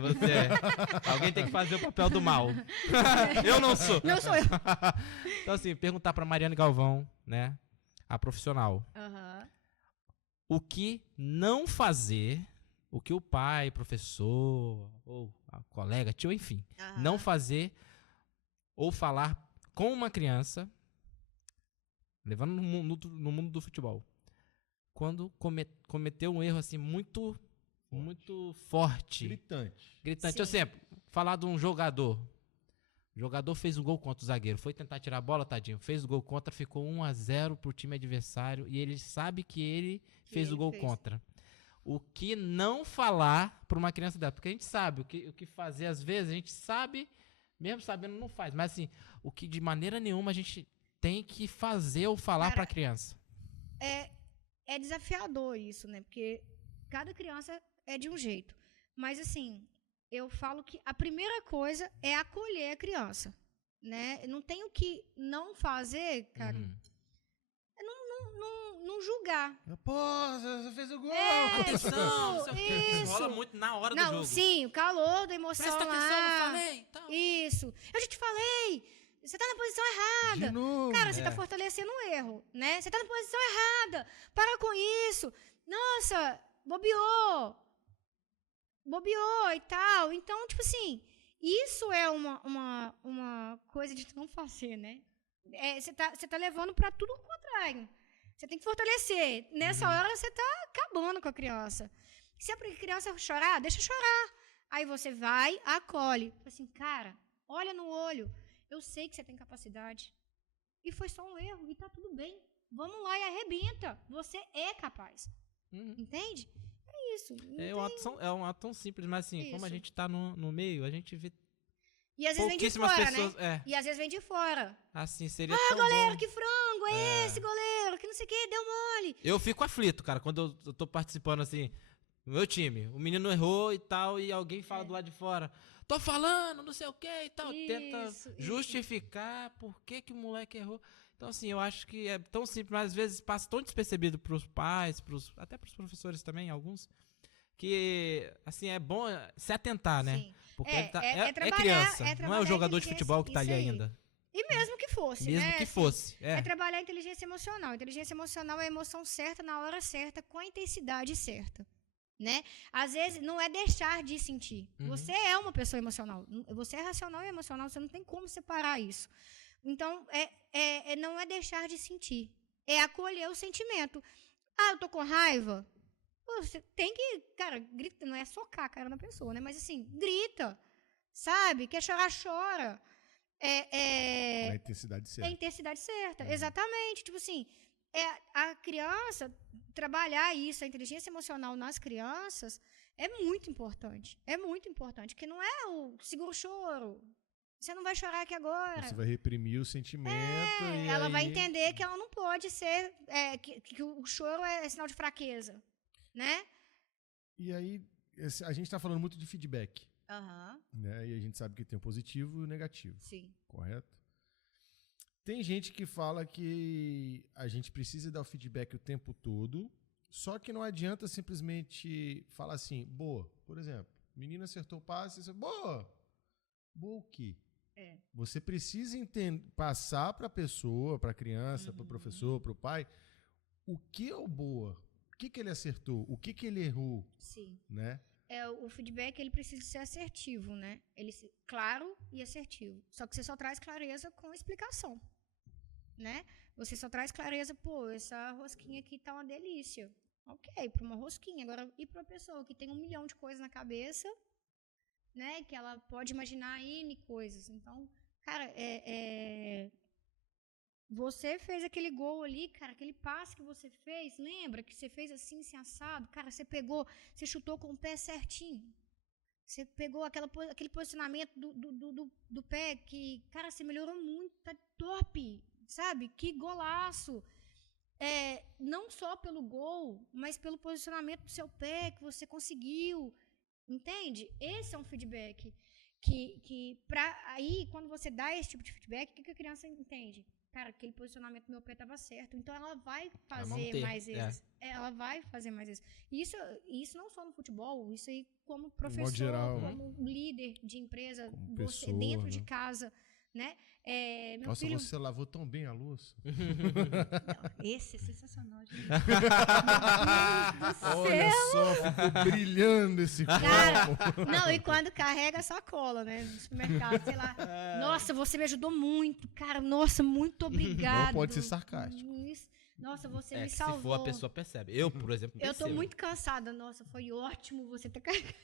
Você. Alguém tem que fazer o papel do mal. Eu não sou. Não sou eu. Então, assim, perguntar pra Mariane Galvão, né? A profissional. O que não fazer, o que o pai, professor, ou a colega, tio, enfim, não fazer ou falar com uma criança, levando no mundo do futebol, quando cometeu um erro assim muito forte. Gritante. Eu sempre, falar de um jogador. O jogador fez um gol contra o zagueiro, foi tentar tirar a bola, tadinho, fez o gol contra, ficou 1-0 pro time adversário e ele sabe que ele fez o gol contra. O que não falar para uma criança dela, porque a gente sabe o que fazer às vezes, a gente sabe, mesmo sabendo não faz, mas assim, o que de maneira nenhuma a gente tem que fazer ou falar para a criança. É desafiador isso, né? Porque cada criança é de um jeito. Mas assim, eu falo que a primeira coisa é acolher a criança, né? Não tem o que não fazer, cara. Não julgar. Pô, você fez o gol. Isso. Rola muito na hora do jogo. Sim, o calor da emoção. Presta atenção, não falei. Então. Isso. Eu já te falei. Você tá na posição errada. De novo. Cara, você tá fortalecendo um erro, né? Você tá na posição errada. Para com isso. Nossa, bobeou e tal. Então, tipo assim, isso é uma coisa de não fazer, né? Você tá levando pra tudo o contrário. Você tem que fortalecer. Nessa hora, você tá acabando com a criança. Se a criança chorar, deixa chorar. Aí você vai, acolhe. Assim, cara, olha no olho. Eu sei que você tem capacidade. E foi só um erro, e tá tudo bem. Vamos lá e arrebenta. Você é capaz. Entende? É isso. É um ato tão simples, mas assim, como a gente tá no meio, a gente vê E às vezes vem de pouquíssimas fora, pessoas. né? E às vezes vem de fora. Assim, seria tão goleiro, bom. que frango é esse, goleiro? Que não sei o que, deu mole. Eu fico aflito, cara, quando eu tô participando assim, no meu time. O menino errou e tal, e alguém fala do lado de fora. Tô falando, não sei o que e tal. Tenta justificar por que o moleque errou. Então, assim, eu acho que é tão simples, mas às vezes passa tão despercebido pros pais, até pros professores também, alguns, que, assim, é bom se atentar, né? Sim. Porque É, ele tá, é é trabalhar- criança, é não é o trabalhar jogador de inteligência, futebol que tá ali isso aí. ainda. E mesmo que fosse, Mesmo né? que assim, fosse. É trabalhar a inteligência emocional. A inteligência emocional é a emoção certa, na hora certa, com a intensidade certa. Né? Às vezes, não é deixar de sentir. Você é uma pessoa emocional. Você é racional e emocional. Você não tem como separar isso. Então, não é deixar de sentir. É acolher o sentimento. Ah, eu tô com raiva. Pô, você tem que, cara, grita. Não é socar a cara da pessoa, né? Mas assim, grita. Sabe? Quer chorar, chora. A intensidade É a certa. intensidade certa, exatamente. Tipo assim, a criança, trabalhar isso, a inteligência emocional nas crianças, é muito importante. É muito importante. Que não é o segura o choro. Você não vai chorar aqui agora. Você vai reprimir o sentimento. E ela aí... vai entender que ela não pode ser. Que o choro é sinal de fraqueza. Né? E aí, a gente tá falando muito de feedback. Aham. Né? E a gente sabe que tem o positivo e o negativo. Sim. Correto? Tem gente que fala que a gente precisa dar o feedback o tempo todo, só que não adianta simplesmente falar assim, boa. Por exemplo, menina acertou o passe, você, boa. Boa o quê? Você precisa passar para a pessoa, para a criança, para o professor, para o pai, o que é o boa? O que ele acertou? O que ele errou? Sim. Né? O feedback, ele precisa ser assertivo, né? Claro e assertivo. Só que você só traz clareza com explicação, né? Você só traz clareza, pô, essa rosquinha aqui tá uma delícia. Ok, para uma rosquinha. Agora, e para uma pessoa que tem 1 milhão de coisas na cabeça, né? Que ela pode imaginar N coisas. Então, cara, você fez aquele gol ali, cara, aquele passe que você fez, lembra que você fez assim, assim, assado? Cara, você chutou com o pé certinho. Você pegou aquele posicionamento do pé que, cara, você melhorou muito, tá top, sabe? Que golaço. Não só pelo gol, mas pelo posicionamento do seu pé que você conseguiu, entende? Esse é um feedback aí, quando você dá esse tipo de feedback, o que a criança entende? Cara, aquele posicionamento do meu pé estava certo. Então, ela vai fazer mais vezes. Ela vai fazer mais vezes. Isso não só no futebol, isso aí como professor, geral, como líder de empresa, como você pessoa, dentro né? de casa, né? Meu Nossa, filho... você lavou tão bem a louça. Não, esse é sensacional, gente. Olha só, ficou brilhando esse copo. Cara, não, e quando carrega a sacola, né? No supermercado, sei lá. Nossa, você me ajudou muito, cara. Nossa, muito obrigado. Não pode ser sarcástico. Nossa, você me que salvou. se for, a pessoa percebe. Eu, por exemplo, Eu tô percebo. muito cansada. Nossa, foi ótimo você ter carregado.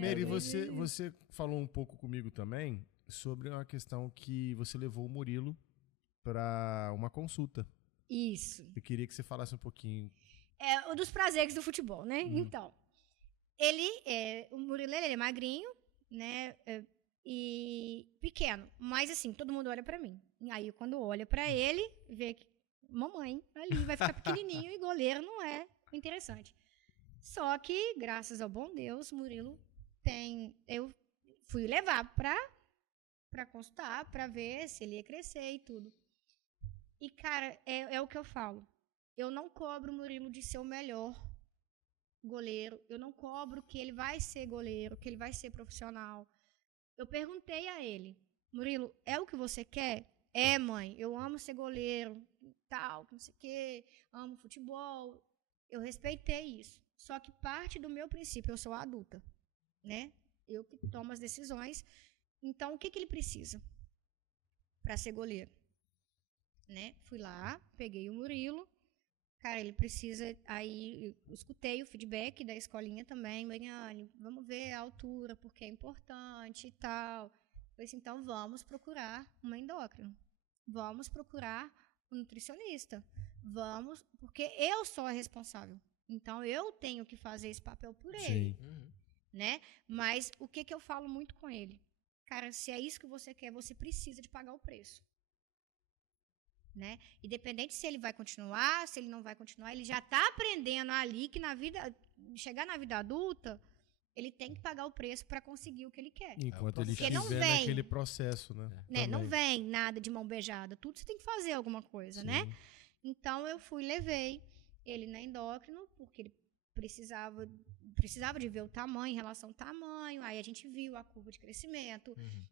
Mary, você falou um pouco comigo também sobre uma questão que você levou o Murilo para uma consulta. Isso. Eu queria que você falasse um pouquinho. Um dos prazeres do futebol, né? Então, o Murilo, ele é magrinho, né? E pequeno. Mas, assim, todo mundo olha pra mim. E aí, quando olha pra ele, vê que mamãe ali vai ficar pequenininho e goleiro não é interessante. Só que, graças ao bom Deus, Murilo eu fui levar pra consultar, pra ver se ele ia crescer e tudo. E, cara, é o que eu falo. Eu não cobro o Murilo de ser o melhor goleiro. Eu não cobro que ele vai ser goleiro, que ele vai ser profissional. Eu perguntei a ele, Murilo, é o que você quer? É, mãe, eu amo ser goleiro, tal, não sei o quê, amo futebol. Eu respeitei isso. Só que parte do meu princípio, eu sou adulta, né? Eu que tomo as decisões. Então, o que ele precisa para ser goleiro? Né? Fui lá, peguei o Murilo. Cara, ele precisa. Aí eu escutei o feedback da escolinha também. Mariane, vamos ver a altura, porque é importante e tal. Falei assim, então vamos procurar uma endócrina. Vamos procurar um nutricionista. Vamos, porque eu sou a responsável. Então eu tenho que fazer esse papel por ele. Uhum. Né? Mas o que eu falo muito com ele? Cara, se é isso que você quer, você precisa de pagar o preço. Né? Independente se ele vai continuar, se ele não vai continuar, ele já está aprendendo ali que na vida, chegar na vida adulta, ele tem que pagar o preço para conseguir o que ele quer. Enquanto ele Porque não estiver vem. naquele processo, né? Né? Não Também. vem nada de mão beijada. Tudo você tem que fazer alguma coisa, Sim. né? Então eu fui, levei ele na endócrino, porque ele precisava de ver o tamanho, em relação ao tamanho. Aí a gente viu a curva de crescimento. Uhum.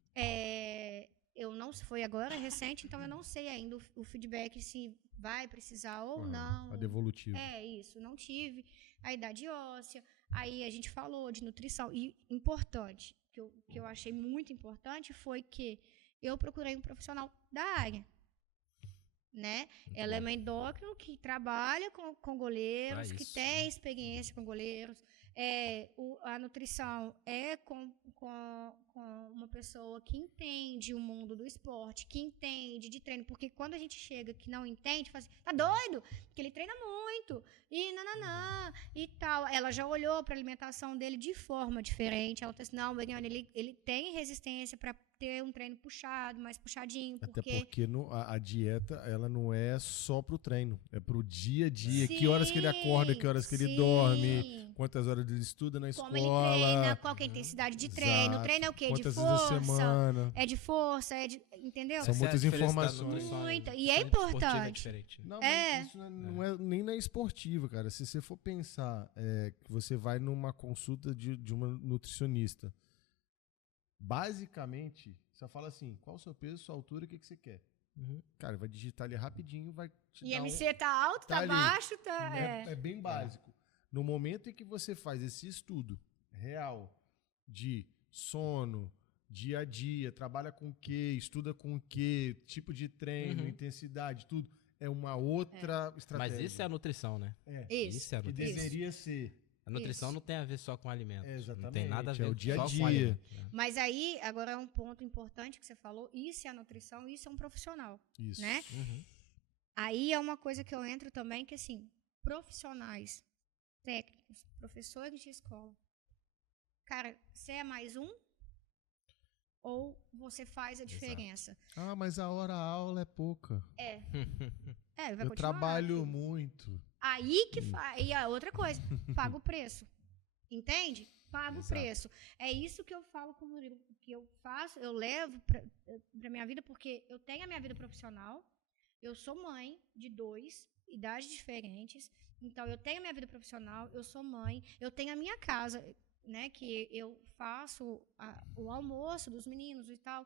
Eu não, foi agora recente, então eu não sei ainda o feedback se vai precisar ou não. A devolutivo. Isso, não tive a idade óssea. Aí a gente falou de nutrição. E importante, que eu achei muito importante, foi que eu procurei um profissional da área. Né? Ela é uma endócrino que trabalha com goleiros, Pra que isso, tem experiência com goleiros. A nutrição é com uma pessoa que entende o mundo do esporte, que entende de treino, porque quando a gente chega que não entende, fala assim, tá doido? Porque ele treina muito, e nananã, e tal. Ela já olhou para a alimentação dele de forma diferente, ela disse, não, ele tem resistência para ter um treino puxado, mais puxadinho, Até porque a dieta, ela não é só pro treino, é pro dia a dia, Sim, que horas que ele acorda, que horas que ele sim. dorme, quantas horas ele estuda na Como escola. ele treina, qual que é a intensidade de treino. Exato. O treino é o quê? De Quantas vezes a força. semana. É de força, entendeu? São Essa é a muitas diferença da informações. nutrição, né? Muita, e é A esportiva importante. diferente, né? Não, mas isso não é nem na esportiva, cara. Se você for pensar que você vai numa consulta de uma nutricionista, basicamente, você fala assim, qual o seu peso, sua altura, o que você quer? Uhum. Cara, vai digitar ali rapidinho, vai te dar IMC tá alto, tá ali. baixo, tá... É bem básico. No momento em que você faz esse estudo real de sono, dia a dia, trabalha com o quê, estuda com o quê, tipo de treino, Uhum. intensidade, tudo, é uma outra estratégia. Mas isso é a nutrição, né? Isso. é a que nutrição. deveria ser. A nutrição Isso. não tem a ver só com alimento. Exatamente, Não tem nada a é ver o dia a só dia. com alimento. Né? Mas aí, agora é um ponto importante que você falou, isso é a nutrição, isso é um profissional, Isso. né? Uhum. Aí é uma coisa que eu entro também, que assim, profissionais, técnicos, professores de escola, cara, você é mais um ou você faz a diferença? Ah, mas a aula é pouca. Vai Eu continuar. trabalho muito. Aí que faz. E a outra coisa, paga o preço. Entende? Paga o Exato. preço. É isso que eu falo com o Murilo, que eu faço, eu levo pra minha vida, porque eu tenho a minha vida profissional, eu sou mãe de 2, idades diferentes, então eu tenho a minha vida profissional, eu sou mãe, eu tenho a minha casa, né, que eu faço o almoço dos meninos e tal.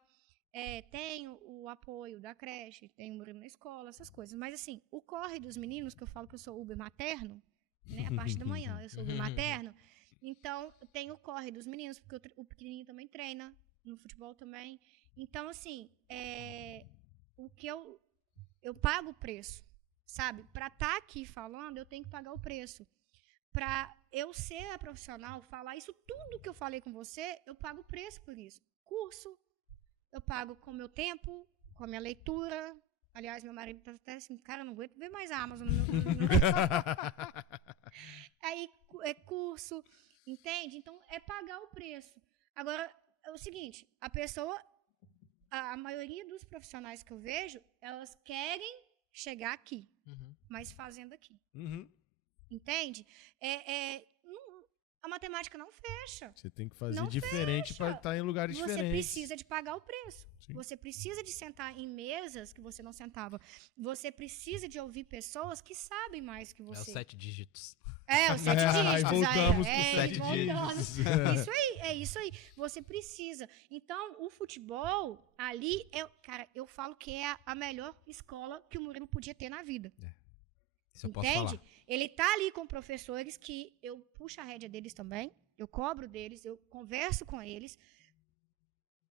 Tenho o apoio da creche, tenho o Murilo na escola, essas coisas. Mas, assim, o corre dos meninos, que eu falo que eu sou Uber materno, né? A parte da manhã, eu sou Uber materno. Então, tem o corre dos meninos, porque o pequenininho também treina, no futebol também. Então, assim, o que eu pago o preço, sabe? Para estar aqui falando, eu tenho que pagar o preço. Para eu ser a profissional, falar isso tudo que eu falei com você, eu pago o preço por isso. Curso, eu pago com o meu tempo, com a minha leitura. Aliás, meu marido tá até assim, cara, não aguento ver mais a Amazon no meu... Aí, é curso, entende? Então, é pagar o preço. Agora, é o seguinte, a maioria dos profissionais que eu vejo, elas querem chegar aqui, mas fazendo aqui. Uhum. Entende? A matemática não fecha. Você tem que fazer Não diferente fecha. para estar em lugares Você diferentes. precisa de pagar o preço. Sim. Você precisa de sentar em mesas que você não sentava. Você precisa de ouvir pessoas que sabem mais que É os você. 7 dígitos. Os 7 Aí dígitos. voltamos pros 7 voltando. dígitos. Isso aí, é isso aí. Você precisa. Então, o futebol, ali, cara, eu falo que é a melhor escola que o Murilo podia ter na vida. Isso eu posso Entende? falar. Ele tá ali com professores que eu puxo a rédea deles também, eu cobro deles, eu converso com eles,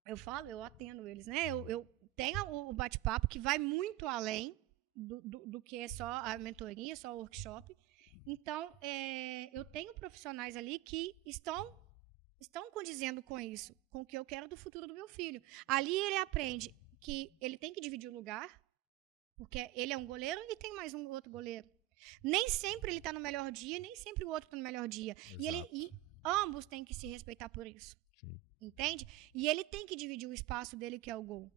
eu falo, eu atendo eles, né? Eu tenho o bate-papo que vai muito além do que é só a mentoria, só o workshop. Então, eu tenho profissionais ali que estão condizendo com isso, com o que eu quero do futuro do meu filho. Ali ele aprende que ele tem que dividir o lugar, porque ele é um goleiro e tem mais um outro goleiro. Nem sempre ele está no melhor dia, nem sempre o outro está no melhor dia. E ambos têm que se respeitar por isso. Sim. Entende? E ele tem que dividir o espaço dele, que é o gol.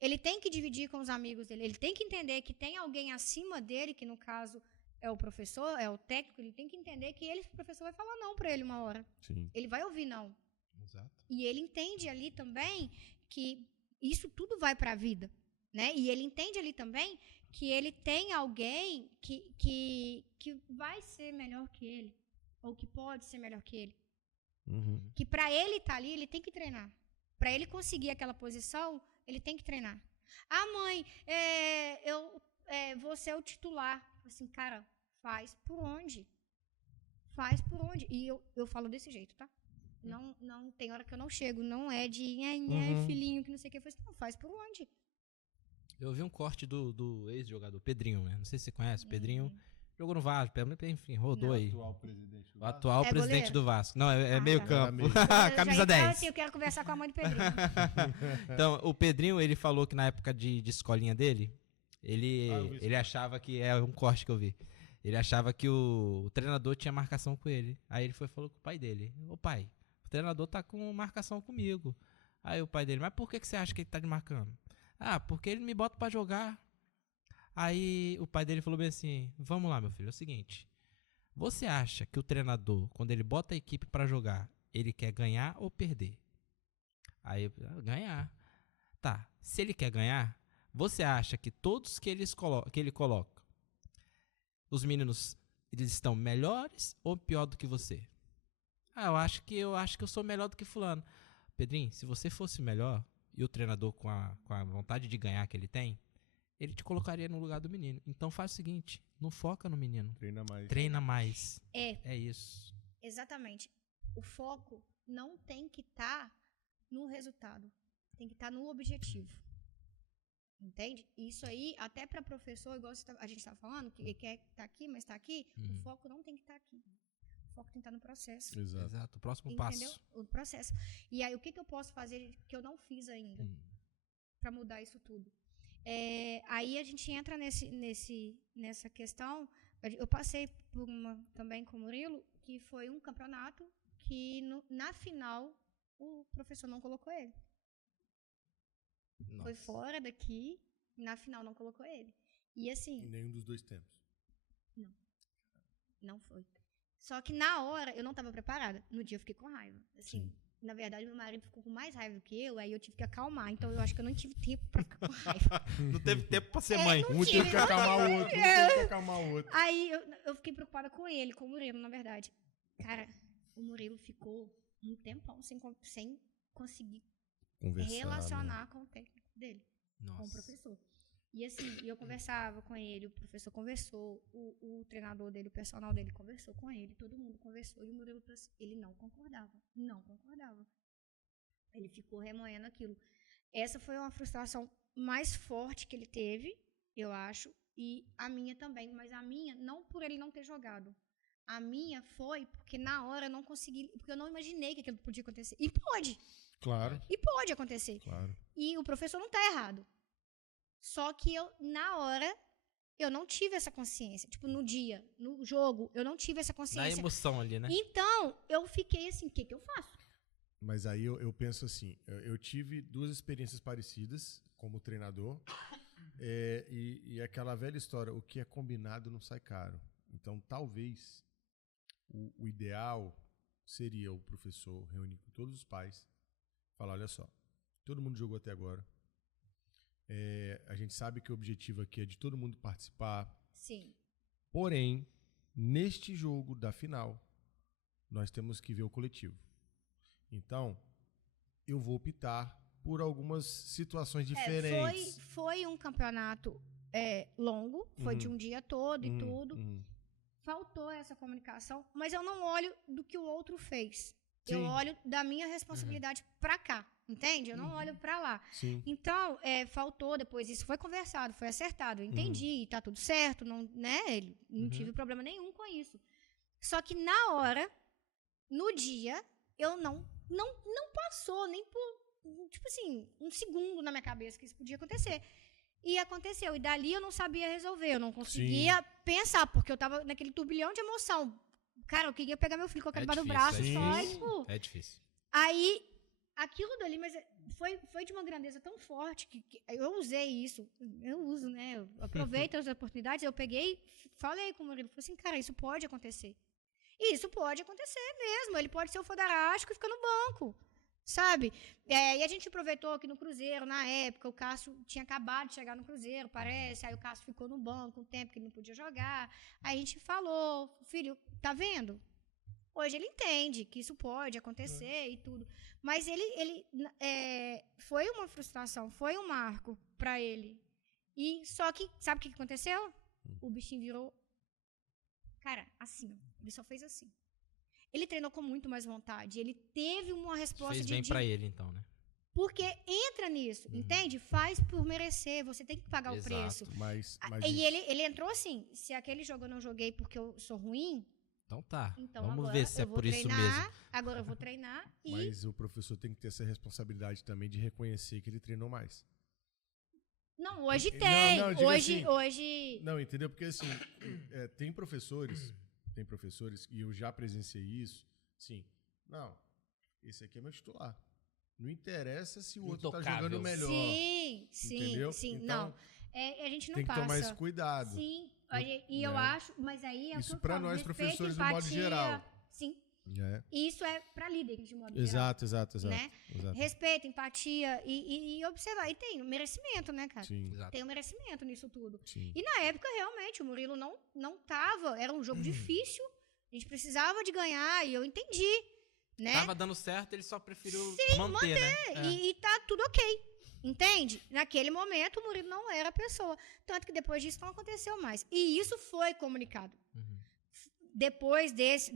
Ele tem que dividir com os amigos dele. Ele tem que entender que tem alguém acima dele, que no caso é o professor, é o técnico. Ele tem que entender que o professor vai falar não para ele uma hora. Sim. Ele vai ouvir não. Exato. E ele entende ali também que isso tudo vai para a vida. Né? E ele entende ali também que ele tem alguém que vai ser melhor que ele, ou que pode ser melhor que ele. Uhum. Que para ele estar ali, ele tem que treinar. Para ele conseguir aquela posição, ele tem que treinar. Ah, mãe, eu vou ser o titular. Assim, cara, faz por onde? Faz por onde? E eu falo desse jeito, tá? Não tem hora que eu não chego, não é de filhinho, que não sei o que. Eu falo assim, não, faz por onde? Eu vi um corte do ex-jogador Pedrinho, né? Não sei se você conhece. Pedrinho jogou no Vasco, enfim, rodou Não. aí. Atual presidente do O atual É presidente goleiro? do Vasco. Não, é Ah, meio tá. campo. Eu Camisa Eu 10. assim, eu quero conversar com a mãe do Pedrinho. Então, o Pedrinho, ele falou que na época de escolinha dele, eu vi ele isso. achava que... É um corte que eu vi. Ele achava que o treinador tinha marcação com ele. Aí ele falou com o pai dele. Ô pai, o treinador tá com marcação comigo. Aí o pai dele, mas por que você acha que ele tá te marcando? Ah, porque ele me bota pra jogar. Aí o pai dele falou bem assim, vamos lá meu filho, é o seguinte. Você acha que o treinador, quando ele bota a equipe pra jogar, ele quer ganhar ou perder? Aí, ganhar. Tá, se ele quer ganhar, você acha que todos que ele coloca, os meninos, eles estão melhores ou pior do que você? Ah, eu acho que eu sou melhor do que fulano. Pedrinho, se você fosse melhor e o treinador com a vontade de ganhar que ele tem, ele te colocaria no lugar do menino. Então faz o seguinte, não foca no menino. Treina mais. Treina mais. É isso. exatamente. O foco não tem que estar no resultado. Tem que estar no objetivo. Entende? Isso aí, até para professor, igual a gente está falando, que quer estar aqui, mas está aqui, o foco não tem que estar aqui. O foco tem que estar no processo. Exato. O próximo Entendeu? passo. O processo. E aí, o que eu posso fazer que eu não fiz ainda para mudar isso tudo? Aí a gente entra nessa questão. Eu passei por uma também com o Murilo, que foi um campeonato que na final o professor não colocou ele. Nossa. Foi fora daqui, na final não colocou ele. E assim, Em nenhum dos dois tempos. não foi. Só que na hora eu não estava preparada. No dia eu fiquei com raiva. Assim, Sim. na verdade, meu marido ficou com mais raiva do que eu, aí eu tive que acalmar. Então eu acho que eu não tive tempo pra ficar com raiva. Não teve tempo pra ser mãe. Um teve que acalmar o outro. Um teve que acalmar o outro. Aí eu fiquei preocupada com ele, com o Murilo, na verdade. Cara, o Murilo ficou um tempão sem conseguir Conversar, relacionar com o técnico dele, com o Nossa. professor. E assim, eu conversava com ele, o professor conversou, o treinador dele, o personal dele conversou com ele, todo mundo conversou, e o Murilo, ele não concordava. Ele ficou remoendo aquilo. Essa foi uma frustração mais forte que ele teve, eu acho, e a minha também, mas a minha, não por ele não ter jogado. A minha foi porque na hora eu não consegui, porque eu não imaginei que aquilo podia acontecer. E pode! Claro, E pode acontecer. claro. E o professor não está errado. Só que na hora, eu não tive essa consciência. Tipo, no dia, no jogo, eu não tive essa Na consciência. emoção ali, né? Então, eu fiquei assim, o que eu faço? Mas aí eu penso assim, eu tive duas experiências parecidas como treinador, e aquela velha história, o que é combinado não sai caro. Então, talvez, o ideal seria o professor reunir com todos os pais, falar, olha só, todo mundo jogou até agora, a gente sabe que o objetivo aqui é de todo mundo participar, Sim. porém, neste jogo da final, nós temos que ver o coletivo. Então, eu vou optar por algumas situações diferentes. Foi um campeonato longo, foi de um dia todo e tudo. Faltou essa comunicação, mas eu não olho do que o outro fez. Sim. Eu olho da minha responsabilidade pra cá, entende? Eu não olho pra lá. Sim. Então, faltou depois, isso foi conversado, foi acertado, eu entendi, tá tudo certo, não, né? Não tive problema nenhum com isso. Só que na hora, no dia, eu não passou nem por, tipo assim, um segundo na minha cabeça que isso podia acontecer. E aconteceu. E dali eu não sabia resolver. Eu não conseguia pensar, porque eu tava naquele turbilhão de emoção. Cara, eu queria pegar meu filho, colocar debaixo do braço só e, tipo... É difícil. Aí, aquilo dali, mas foi de uma grandeza tão forte que eu usei isso. Eu uso, né? Eu aproveito as oportunidades. Eu peguei, falei com o Murilo. Falei assim, cara, isso pode acontecer. E isso pode acontecer mesmo. Ele pode ser o fodarástico e ficar no banco. Sabe? E a gente aproveitou aqui no Cruzeiro, na época, o Cássio tinha acabado de chegar no Cruzeiro, parece, aí o Cássio ficou no banco um tempo que ele não podia jogar, aí a gente falou, filho, tá vendo? Hoje ele entende que isso pode acontecer e tudo, mas ele foi uma frustração, foi um marco pra ele, e só que, sabe o que aconteceu? O bichinho virou, cara, assim, ele só fez assim. Ele treinou com muito mais vontade. Ele teve uma resposta Fez bem pra ele, então, né? Porque entra nisso, entende? Faz por merecer. Você tem que pagar o preço. Mas E ele entrou assim, se aquele jogo eu não joguei porque eu sou ruim... Então tá. Então vamos agora ver se é por isso mesmo. Agora eu vou treinar e... Mas o professor tem que ter essa responsabilidade também de reconhecer que ele treinou mais. Não, hoje tem. Não, hoje... Não, entendeu? Porque assim, tem professores, e eu já presenciei isso, sim. Não, esse aqui é meu titular. Não interessa se o outro tá jogando melhor. Sim, entendeu? sim. Então, não, a gente não tem que passa. tomar esse cuidado. Sim, eu acho, mas aí é isso o que eu para falo, nós respeito, professores empatia, no modo geral. Sim. É. Isso é para líderes de modo geral. Exato. Né? Respeito, empatia e observar. E tem o merecimento, né, cara? Sim. Exato. Tem o merecimento nisso tudo. Sim. E na época, realmente, o Murilo não tava. Era um jogo difícil. A gente precisava de ganhar e eu entendi. Né? Tava dando certo, ele só preferiu manter, né? E tá tudo ok. Entende? Naquele momento, o Murilo não era a pessoa. Tanto que depois disso não aconteceu mais. E isso foi comunicado. Depois desse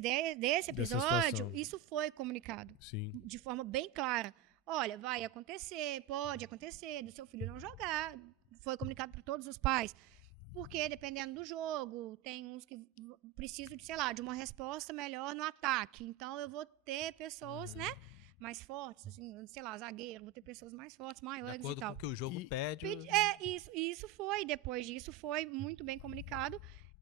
episódio, isso foi comunicado. Sim. De forma bem clara. Olha, vai acontecer, pode acontecer, do seu filho não jogar. Foi comunicado para todos os pais. Porque, dependendo do jogo, tem uns que precisam de, sei lá, de uma resposta melhor no ataque. Então, eu vou ter pessoas, né, mais fortes, assim, sei lá, zagueiro, vou ter pessoas mais fortes, maiores e tal. De acordo com o que o jogo pede. Isso foi, depois disso, foi muito bem comunicado.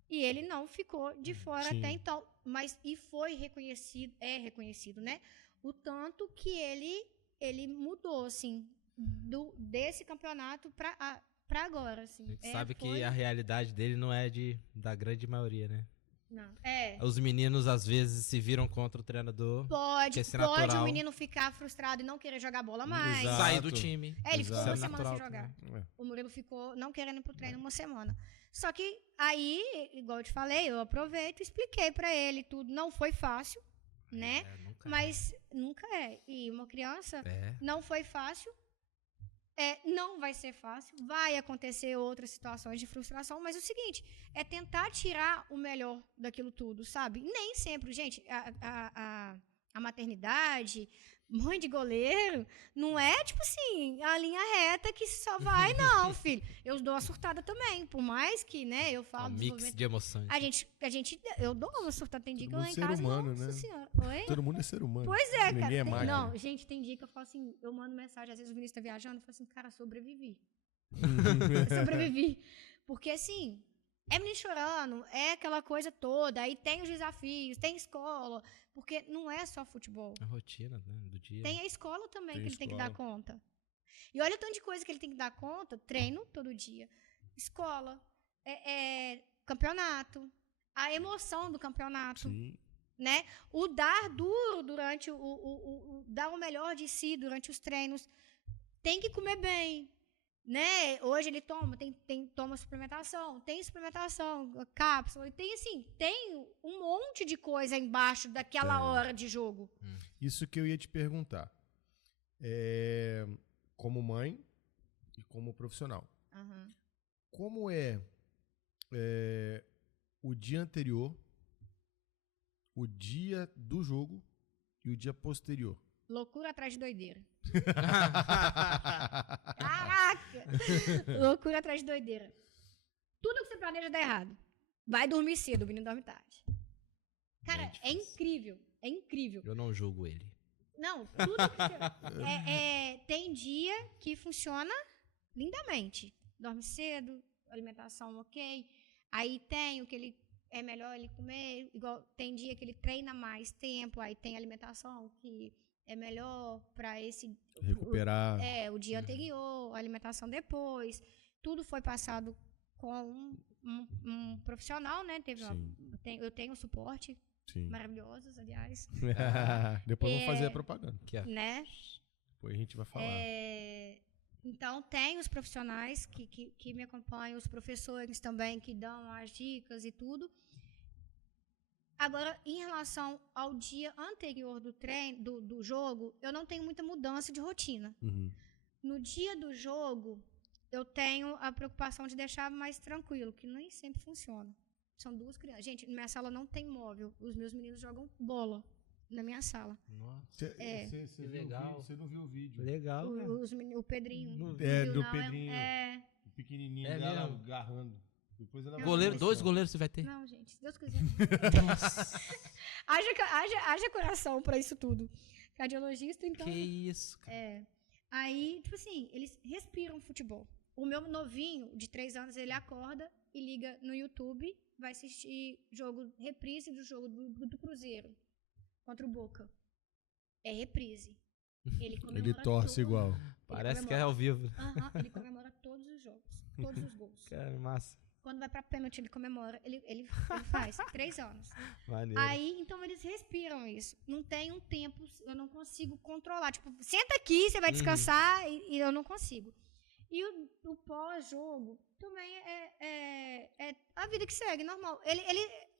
E ele não ficou de fora até então. Mas, e foi reconhecido, né? O tanto que ele mudou, assim, desse campeonato pra agora, assim. A gente sabe que a realidade dele não é da grande maioria, né? Não. Os meninos, às vezes, se viram contra o treinador. Pode natural. O menino ficar frustrado e não querer jogar bola mais. Exato. Sair do time. Ele ficou uma Isso é semana sem natural jogar. também. O Murilo ficou não querendo ir pro treino uma semana. Só que aí, igual eu te falei, eu aproveito e expliquei pra ele tudo. Não foi fácil, né? Mas nunca é. E uma criança não foi fácil. Não vai ser fácil. Vai acontecer outras situações de frustração. Mas é o seguinte, é tentar tirar o melhor daquilo tudo, sabe? Nem sempre, gente, a maternidade, mãe de goleiro, não é tipo assim, a linha reta que só vai, não, filho. Eu dou uma surtada também, por mais que, né, eu falo... Um mix de emoções. Eu dou uma surtada, tem dia que eu lá em ser casa, humano, nossa né? senhora. Oi? Todo mundo é ser humano. Pois é, Ninguém cara. é máquina. Não, gente, tem dia que eu falo assim, eu mando mensagem, às vezes o Vinícius tá viajando, eu falo assim, cara, sobrevivi. Sobrevivi. Porque, assim, é menino chorando, é aquela coisa toda, aí tem os desafios, tem escola, porque não é só futebol. A rotina, né, do dia. Tem a escola também Tem que ele tem que escola. dar conta. E olha o tanto de coisa que ele tem que dar conta, treino todo dia, escola, campeonato, a emoção do campeonato. Sim. Né? O dar duro durante o dar o melhor de si durante os treinos. Tem que comer bem, né? Hoje ele toma, toma suplementação, cápsula, tem um monte de coisa embaixo daquela hora de jogo. Isso que eu ia te perguntar. Como mãe e como profissional. Uhum. Como é o dia anterior, o dia do jogo e o dia posterior? Loucura atrás de doideira. Caraca! Loucura atrás de doideira. Tudo que você planeja dá errado. Vai dormir cedo, o menino dorme tarde. Cara, é incrível. É incrível. Eu não julgo ele. Não, tudo que você... tem dia que funciona lindamente. Dorme cedo, alimentação ok. Aí tem o que ele... É melhor ele comer. Igual tem dia que ele treina mais tempo. Aí tem alimentação que... É melhor para esse... Recuperar. O dia anterior, a alimentação depois. Tudo foi passado com um profissional, né? Eu tenho suporte. Sim. Maravilhosos, aliás. Depois vamos fazer a propaganda. Né? Depois a gente vai falar. Então, tem os profissionais que me acompanham, os professores também que dão as dicas e tudo. Agora, em relação ao dia anterior do treino, do jogo, eu não tenho muita mudança de rotina. Uhum. No dia do jogo, eu tenho a preocupação de deixar mais tranquilo, que nem sempre funciona. São duas crianças. Gente, minha sala não tem móvel. Os meus meninos jogam bola na minha sala. Nossa, que legal. Você não viu o vídeo. Legal. O Pedrinho. Do Pedrinho. O pequenininho dela mesmo? agarrando. Depois ela Dois goleiros você vai ter? Não, gente, se Deus quiser. haja coração pra isso tudo. Cardiologista, então... Que isso, cara. Aí, tipo assim, eles respiram futebol. O meu novinho, de 3 anos, ele acorda e liga no YouTube, vai assistir reprise do jogo do Cruzeiro contra o Boca. É reprise. Ele torce igual. Parece que é ao vivo. Ele comemora todos os jogos, todos os gols. Cara, massa. Quando vai pra pênalti, ele comemora. Ele faz 3 anos. Maneiro. Aí, então, eles respiram isso. Não tem um tempo, eu não consigo controlar. Tipo, senta aqui, você vai descansar, e eu não consigo. E o pós-jogo também é a vida que segue, normal.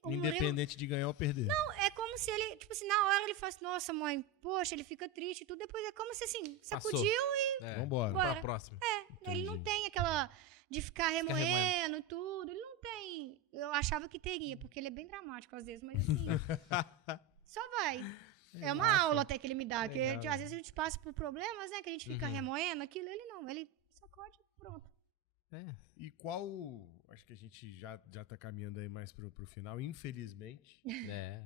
Independente de ganhar ou perder. Não, é como se ele, tipo assim, na hora ele fala assim, nossa, mãe, poxa, ele fica triste e tudo. Depois é como se, assim, sacudiu e... Vambora. Pra próxima. Ele não tem aquela... De ficar remoendo e tudo. Ele não tem. Eu achava que teria, porque ele é bem dramático às vezes, mas assim. Só vai. É uma aula até que ele me dá. Que às vezes a gente passa por problemas, né? Que a gente fica remoendo aquilo. Ele não. Ele sacode e pronto. E qual. Acho que a gente já tá caminhando aí mais pro final, infelizmente.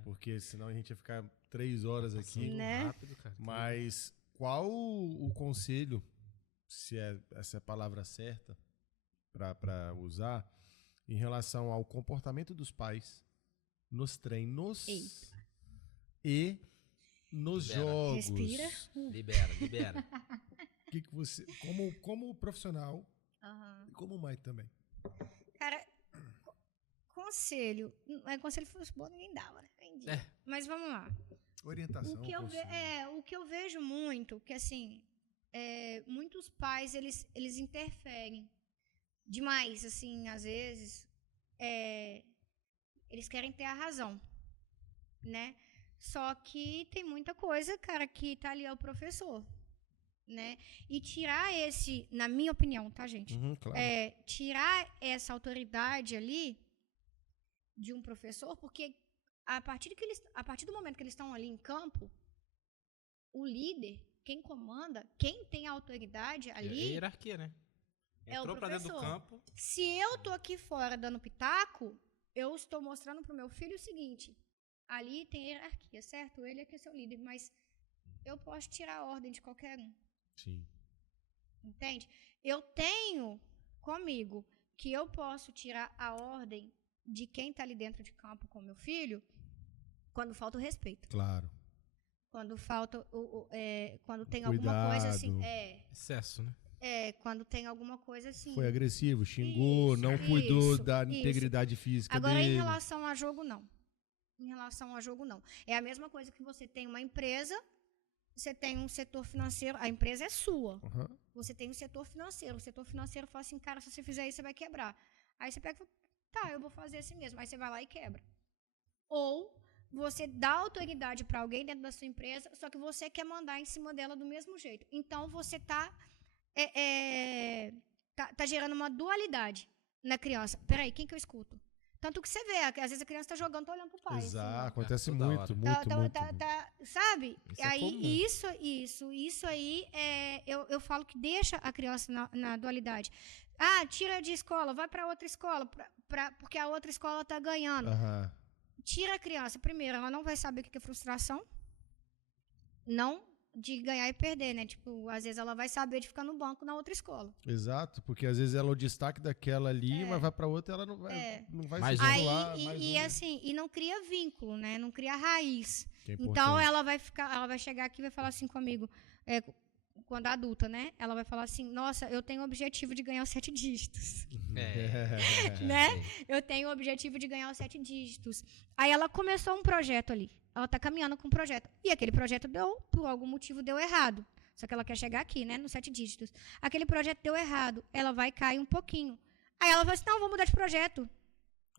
Porque senão a gente ia ficar 3 horas aqui. Né? Rápido, cara. Mas qual o conselho, se essa é a palavra certa, para usar, em relação ao comportamento dos pais nos treinos e nos jogos? Respira. Libera. Que você, como profissional e como mãe também? Cara, conselho fosse bom, ninguém dava, né? Mas vamos lá. Orientação. O que eu vejo muito, que assim, muitos pais, eles interferem demais, assim, às vezes, eles querem ter a razão, né? Só que tem muita coisa, cara, que tá ali é o professor, né? E tirar na minha opinião, tá, gente? Claro. Tirar essa autoridade ali de um professor, porque a partir do momento que eles estão ali em campo, o líder, quem comanda, quem tem a autoridade ali... É hierarquia, né? Entrou pra dentro do campo. Se eu tô aqui fora dando pitaco, eu estou mostrando pro meu filho o seguinte: ali tem hierarquia, certo? Ele é que é seu líder, mas eu posso tirar a ordem de qualquer um. Sim. Entende? Eu tenho comigo que eu posso tirar a ordem de quem tá ali dentro de campo com meu filho quando falta o respeito. Claro. Quando falta quando tem Cuidado. alguma coisa assim. Excesso, né? Quando tem alguma coisa assim. Foi agressivo, xingou, não cuidou da integridade física Agora, dele. em relação a jogo, não. Em relação a jogo, não. É a mesma coisa que você tem uma empresa você tem um setor financeiro, a empresa é sua. Aham. Você tem um setor financeiro. O setor financeiro fala assim, cara, se você fizer isso, você vai quebrar. Aí você pega e fala, tá, eu vou fazer assim mesmo. Aí você vai lá e quebra. Ou você dá autoridade para alguém dentro da sua empresa, só que você quer mandar em cima dela do mesmo jeito. Então você tá gerando uma dualidade na criança. Peraí, quem que eu escuto? Tanto que você vê, às vezes a criança tá jogando, tá olhando pro pai. Exato, Assim, acontece toda muito, hora. muito. sabe? Isso é Aí comum. isso aí eu falo que deixa a criança na dualidade. Ah, tira de escola, vai para outra escola, porque a outra escola tá ganhando. Aham. Tira a criança. Primeiro, ela não vai saber o que é frustração. Não de ganhar e perder, né? Tipo, às vezes ela vai saber de ficar no banco na outra escola. Exato, porque às vezes ela é o destaque daquela ali, mas vai pra outra ela não vai Mais se um. titular. Aí, assim, e não cria vínculo, né? Não cria raiz. Que é Então importante. ela vai chegar aqui e vai falar assim comigo, quando adulta, né? Ela vai falar assim, nossa, eu tenho o objetivo de ganhar os 7 dígitos. Né? Eu tenho o objetivo de ganhar os 7 dígitos. Aí ela começou um projeto ali. Ela tá caminhando com um projeto. E aquele projeto por algum motivo, deu errado. Só que ela quer chegar aqui, né? Nos 7 dígitos. Aquele projeto deu errado. Ela vai cair um pouquinho. Aí ela fala assim, não, vou mudar de projeto.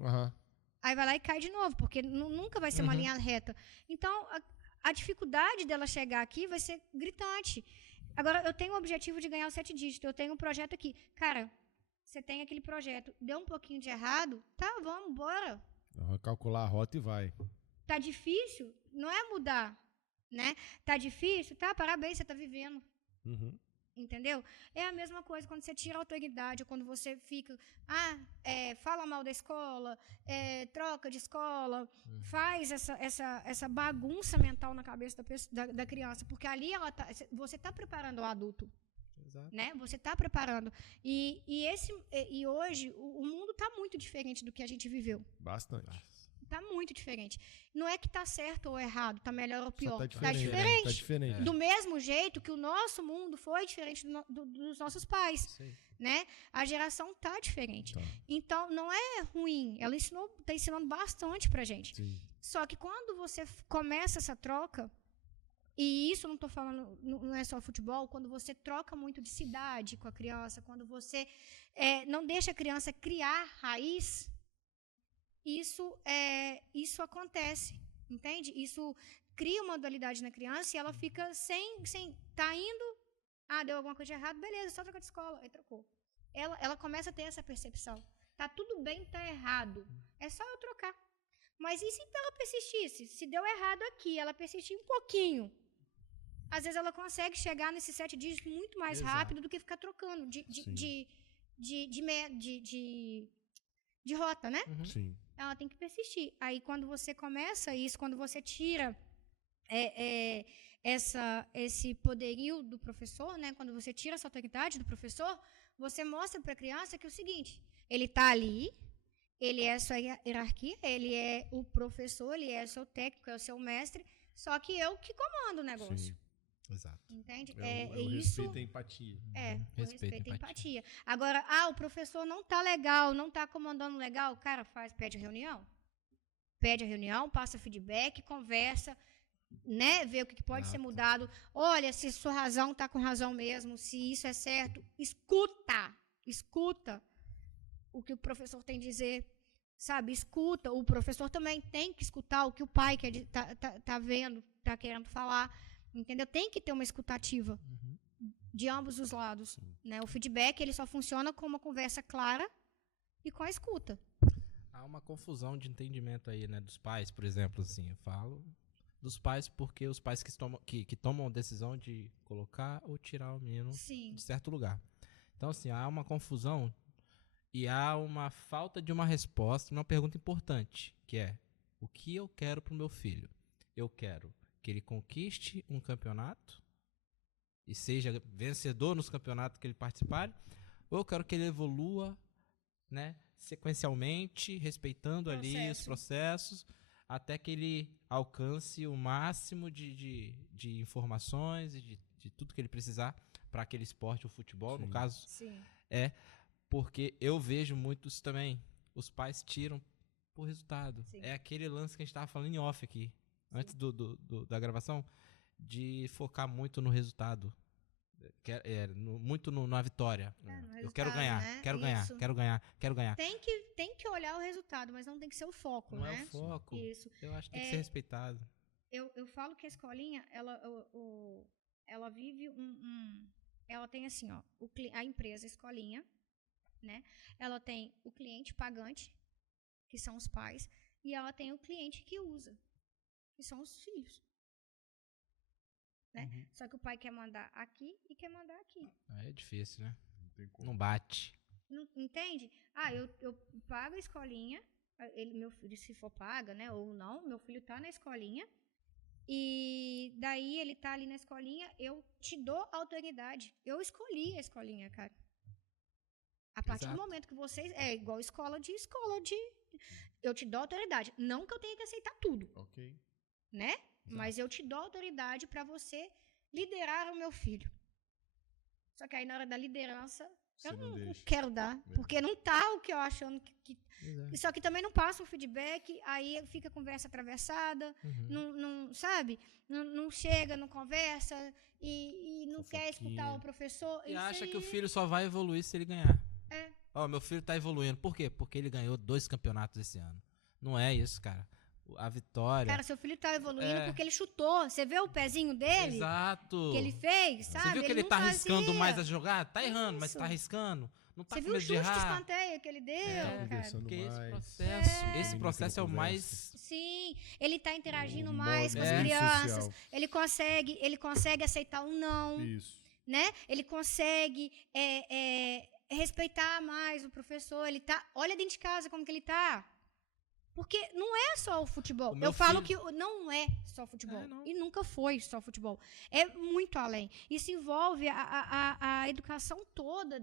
Aham. Aí vai lá e cai de novo, porque nunca vai ser uma linha reta. Então, a dificuldade dela chegar aqui vai ser gritante. Agora, eu tenho o objetivo de ganhar os 7 dígitos. Eu tenho um projeto aqui. Cara, você tem aquele projeto. Deu um pouquinho de errado? Tá, vamos, bora. Calcular a rota e vai. Tá difícil? Não é mudar, né? Tá difícil? Tá, parabéns, você tá vivendo. Uhum. Entendeu? É a mesma coisa quando você tira a autoridade, ou quando você fica, fala mal da escola, troca de escola, faz essa bagunça mental na cabeça da criança, porque ali você está preparando o adulto. Exato. Né? Você está preparando. E hoje o mundo está muito diferente do que a gente viveu. Bastante. Está muito diferente. Não é que está certo ou errado, está melhor ou pior. Tá Está diferente. diferente. Tá diferente. Do mesmo jeito que o nosso mundo foi diferente dos nossos pais. Sim. Né? A geração tá diferente. Tá. Então, não é ruim. Ela tá ensinando bastante pra gente. Sim. Só que quando você começa essa troca, e isso não tô falando, não é só futebol, quando você troca muito de cidade com a criança, quando você não deixa a criança criar raiz, isso acontece, entende? Isso cria uma dualidade na criança e ela fica sem tá indo, deu alguma coisa de errado, beleza, só troca de escola, aí trocou. Ela começa a ter essa percepção. Tá tudo bem, tá errado. É só eu trocar. Mas e se ela persistisse? Se deu errado aqui, ela persistir um pouquinho. Às vezes ela consegue chegar nesses 7 dígitos muito mais rápido do que ficar trocando de rota, né? Sim. Ela tem que persistir. Aí quando você começa isso, quando você tira esse poderio do professor, né? Quando você tira essa autoridade do professor, você mostra para a criança que é o seguinte, ele está ali, ele é a sua hierarquia, ele é o professor, ele é o seu técnico, é o seu mestre, só que eu que comando o negócio. Sim. Exato. Entende? O isso. respeito e a empatia. O Respeito respeito e e empatia. Agora, o professor não tá legal, não tá comandando legal, cara, pede reunião. Pede a reunião, passa feedback, conversa, né? Vê o que pode ser mudado. Olha, se sua razão tá com razão mesmo, se isso é certo, escuta o que o professor tem a dizer, sabe? Escuta. O professor também tem que escutar o que o pai tá vendo, tá querendo falar. Entendeu? Tem que ter uma escutativa de ambos os lados. Né? O feedback ele só funciona com uma conversa clara e com a escuta. Há uma confusão de entendimento aí, né? Dos pais, por exemplo, assim. Eu falo dos pais porque os pais que tomam a decisão de colocar ou tirar o menino Sim. de certo lugar. Então, assim, há uma confusão e há uma falta de uma resposta, uma pergunta importante, que é: o que eu quero para o meu filho? Eu quero que ele conquiste um campeonato e seja vencedor nos campeonatos que ele participar, ou eu quero que ele evolua, né, sequencialmente, respeitando ali os processos, até que ele alcance o máximo de informações e de tudo que ele precisar para aquele esporte, o futebol, no caso. Sim. Porque eu vejo muitos também, os pais tiram por resultado. Sim. É aquele lance que a gente estava falando em off aqui, antes da gravação, de focar muito no resultado. Na vitória. No Eu quero resultado, ganhar, né? quero ganhar, Isso. quero ganhar, quero ganhar. Tem que olhar o resultado, mas não tem que ser o foco, Não né? é o foco. Isso. Eu acho que tem que ser respeitado. Eu falo que a escolinha, ela vive ela tem assim, ó, a empresa, a escolinha, né? Ela tem o cliente pagante, que são os pais, e ela tem o cliente que usa, que são os filhos. Né? Só que o pai quer mandar aqui e quer mandar aqui. Aí é difícil, né? Não tem como. Não bate. Não, entende? Eu pago a escolinha, meu filho, se for paga, né, ou não, meu filho tá na escolinha, e daí ele tá ali na escolinha, eu te dou autoridade. Eu escolhi a escolinha, cara. A partir do momento que vocês... É igual escola de... Eu te dou autoridade. Não que eu tenha que aceitar tudo. Ok. Né? Exato. Mas eu te dou autoridade para você liderar o meu filho. Só que aí na hora da liderança, eu não quero dar. Porque não tá o que eu achando que... Só que também não passa o feedback, aí fica conversa atravessada, não sabe? Não chega, não conversa e não quer escutar o professor. E acha que o filho só vai evoluir se ele ganhar. Ó, meu filho tá evoluindo. Por quê? Porque ele ganhou 2 campeonatos esse ano. Não é isso, cara. A vitória... Cara, seu filho tá evoluindo porque ele chutou. Você vê o pezinho dele? Exato. Que ele fez, sabe? Você viu que ele tá arriscando mais a jogar? Tá errando, mas tá arriscando. Não tá Você com viu o medo de chute de errar. escanteio que ele deu, cara? Porque esse processo é o mais... Sim, ele tá interagindo mais com as crianças. Ele consegue aceitar um não. Isso. Né? Ele consegue respeitar mais o professor. Ele tá... Olha dentro de casa como que ele tá. Porque não é só o futebol. Eu falo que não é só futebol. E nunca foi só futebol. É muito além. Isso envolve a educação toda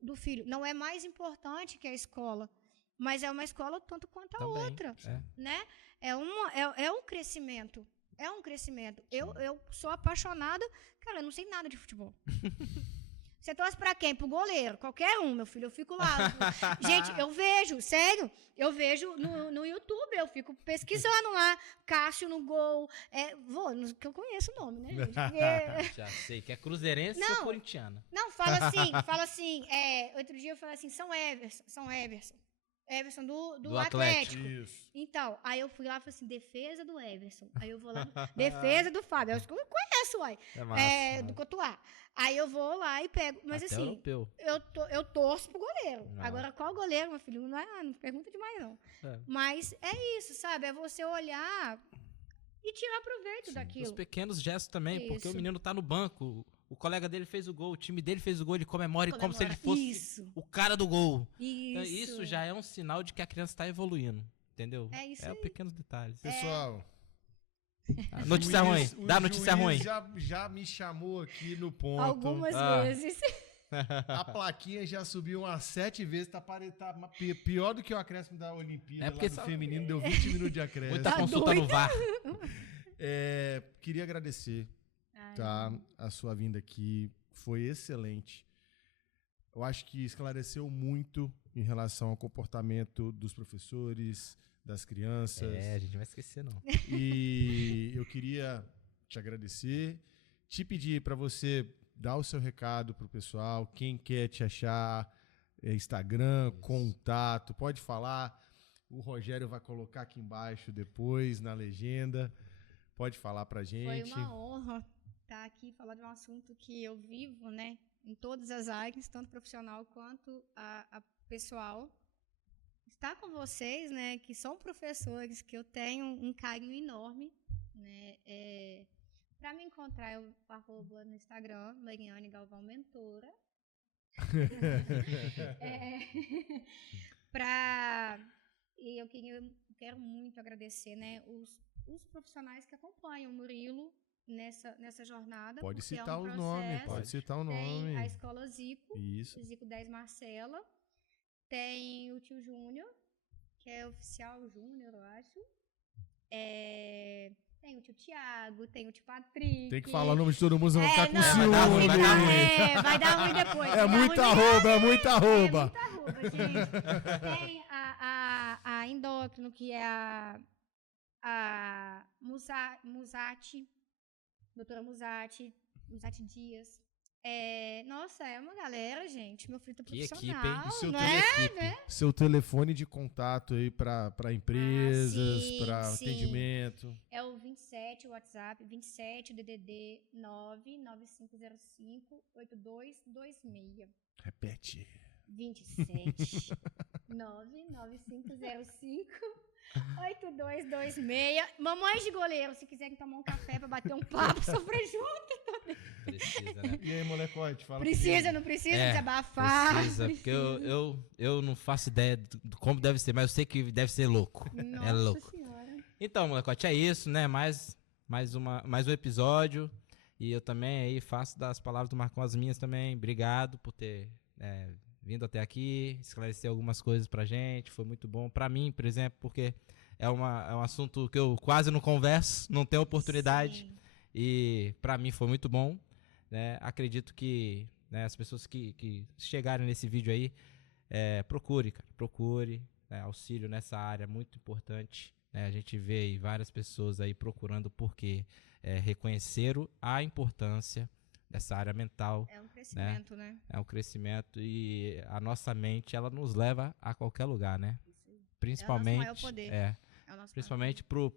do filho. Não é mais importante que a escola. Mas é uma escola tanto quanto a outra. Né? É um crescimento. É um crescimento. Eu sou apaixonada. Cara, eu não sei nada de futebol. Você torce pra quem? Pro goleiro. Qualquer um, meu filho. Eu fico lá. Gente, eu vejo, sério. Eu vejo no YouTube, eu fico pesquisando lá. Cássio no gol. Que eu conheço o nome, né, gente? Já sei, que é cruzeirense ou corintiana. Não, fala assim. Outro dia eu falei assim, São Everson. Everson do Atlético. Isso. Então, aí eu fui lá e falei assim, defesa do Everson. Aí eu vou lá, defesa do Fábio. Eu conheço, uai. Do Cotuá. Aí eu vou lá e pego. Mas até assim, europeu. Eu torço pro goleiro. Não. Agora, qual goleiro, meu filho? Não pergunta demais, não. Mas é isso, sabe? É você olhar e tirar proveito daquilo. Os pequenos gestos também, porque o menino tá no banco. O colega dele fez o gol, o time dele fez o gol, ele comemora como se ele fosse o cara do gol. Então, isso já é um sinal de que a criança está evoluindo, entendeu? É isso aí. Pequenos detalhes. Pessoal, notícia ruim, dá notícia ruim. Já me chamou aqui no ponto. Algumas vezes. A plaquinha já subiu umas 7 vezes, tá pior do que o acréscimo da Olimpíada lá do feminino, deu 20 minutos de acréscimo. Muita consulta no VAR. Queria agradecer a sua vinda aqui, foi excelente. Eu acho que esclareceu muito em relação ao comportamento dos professores, das crianças. A gente não vai esquecer, não. E eu queria te agradecer, te pedir para você dar o seu recado pro pessoal, quem quer te achar, Instagram, contato, pode falar. O Rogério vai colocar aqui embaixo depois, na legenda. Pode falar pra gente. Foi uma honra estar aqui e falar de um assunto que eu vivo, né, em todas as áreas, tanto profissional quanto a pessoal. Estar com vocês, né, que são professores, que eu tenho um carinho enorme, né, para me encontrar, eu arroba no Instagram, Mariane Galvão Mentora. E eu quero muito agradecer, né, os profissionais que acompanham o Murilo nessa jornada. Pode citar o nome, pode citar o nome. Tem a Escola Zico, Isso. Zico 10 Marcela. Tem o tio Júnior, que é oficial Júnior, eu acho. Tem o tio Tiago, tem o tio Patrick. Tem que falar o nome de todo mundo, vão ficar com ciúme. Vai dar ruim depois. É muita arroba, gente. Tem a Endócrino, que é a Musati. doutora Musati Dias. Nossa, é uma galera, gente. Meu filho tá Que profissional, equipe, hein? E seu não telefone- é? Seu telefone de contato aí para empresas, sim, para sim. atendimento. É o 27, o WhatsApp, 27, o DDD 995058226. Repete. 27 995058226. Mamães de goleiro, se quiserem tomar um café pra bater um papo, sofrer junto. Precisa, né? E aí, molecote, fala Precisa, comigo. não precisa É, desabafar? Precisa, porque eu não faço ideia do como deve ser, mas eu sei que deve ser louco. Nossa É louco. senhora. Então, molecote, é isso, né? Mais um episódio. E eu também aí faço das palavras do Marcão as minhas também. Obrigado por ter vindo até aqui, esclarecer algumas coisas pra gente. Foi muito bom pra mim, por exemplo, porque é um assunto que eu quase não converso, não tenho oportunidade. Sim. E pra mim foi muito bom, né? Acredito que, né, as pessoas que chegarem nesse vídeo aí, procure, né? Auxílio nessa área é muito importante, né? A gente vê aí várias pessoas aí procurando porque reconheceram a importância dessa área mental. É um crescimento, né? É um crescimento e a nossa mente, ela nos leva a qualquer lugar, né? Principalmente, maior poder. É o nosso principalmente pro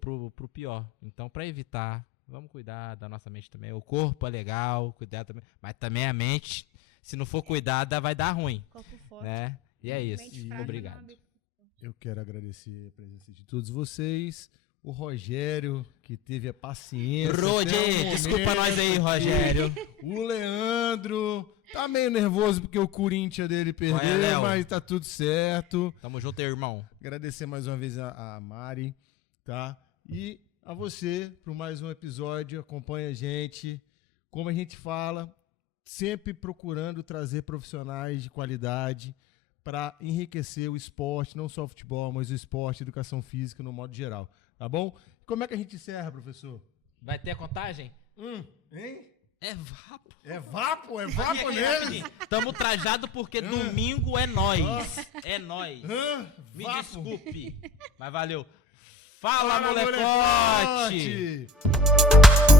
pior. Então, para evitar, vamos cuidar da nossa mente também. O corpo é legal, cuidar também, mas também a mente, se não for cuidada, vai dar ruim, corpo forte. né? E é isso. Mente fraca, Obrigado. não abre- Eu quero agradecer a presença de todos vocês. O Rogério, que teve a paciência. até o Roger, desculpa momento nós aí, aqui. Rogério. O Leandro. Tá meio nervoso porque o Corinthians dele perdeu, Léo? mas tá tudo certo. Tamo junto, irmão. Agradecer mais uma vez a Mari, tá? E a você por mais um episódio. Acompanha a gente. Como a gente fala, sempre procurando trazer profissionais de qualidade para enriquecer o esporte, não só o futebol, mas o esporte, a educação física no modo geral. Tá bom? Como é que a gente encerra, professor? Vai ter a contagem? Hein? É vapo. É vapo? É Aqui, vapo aqui, nele? rapidinho. Tamo trajado porque domingo é nós. É nós. Me Vapo. desculpe. Mas valeu. Fala, Fala, molecote! molecote!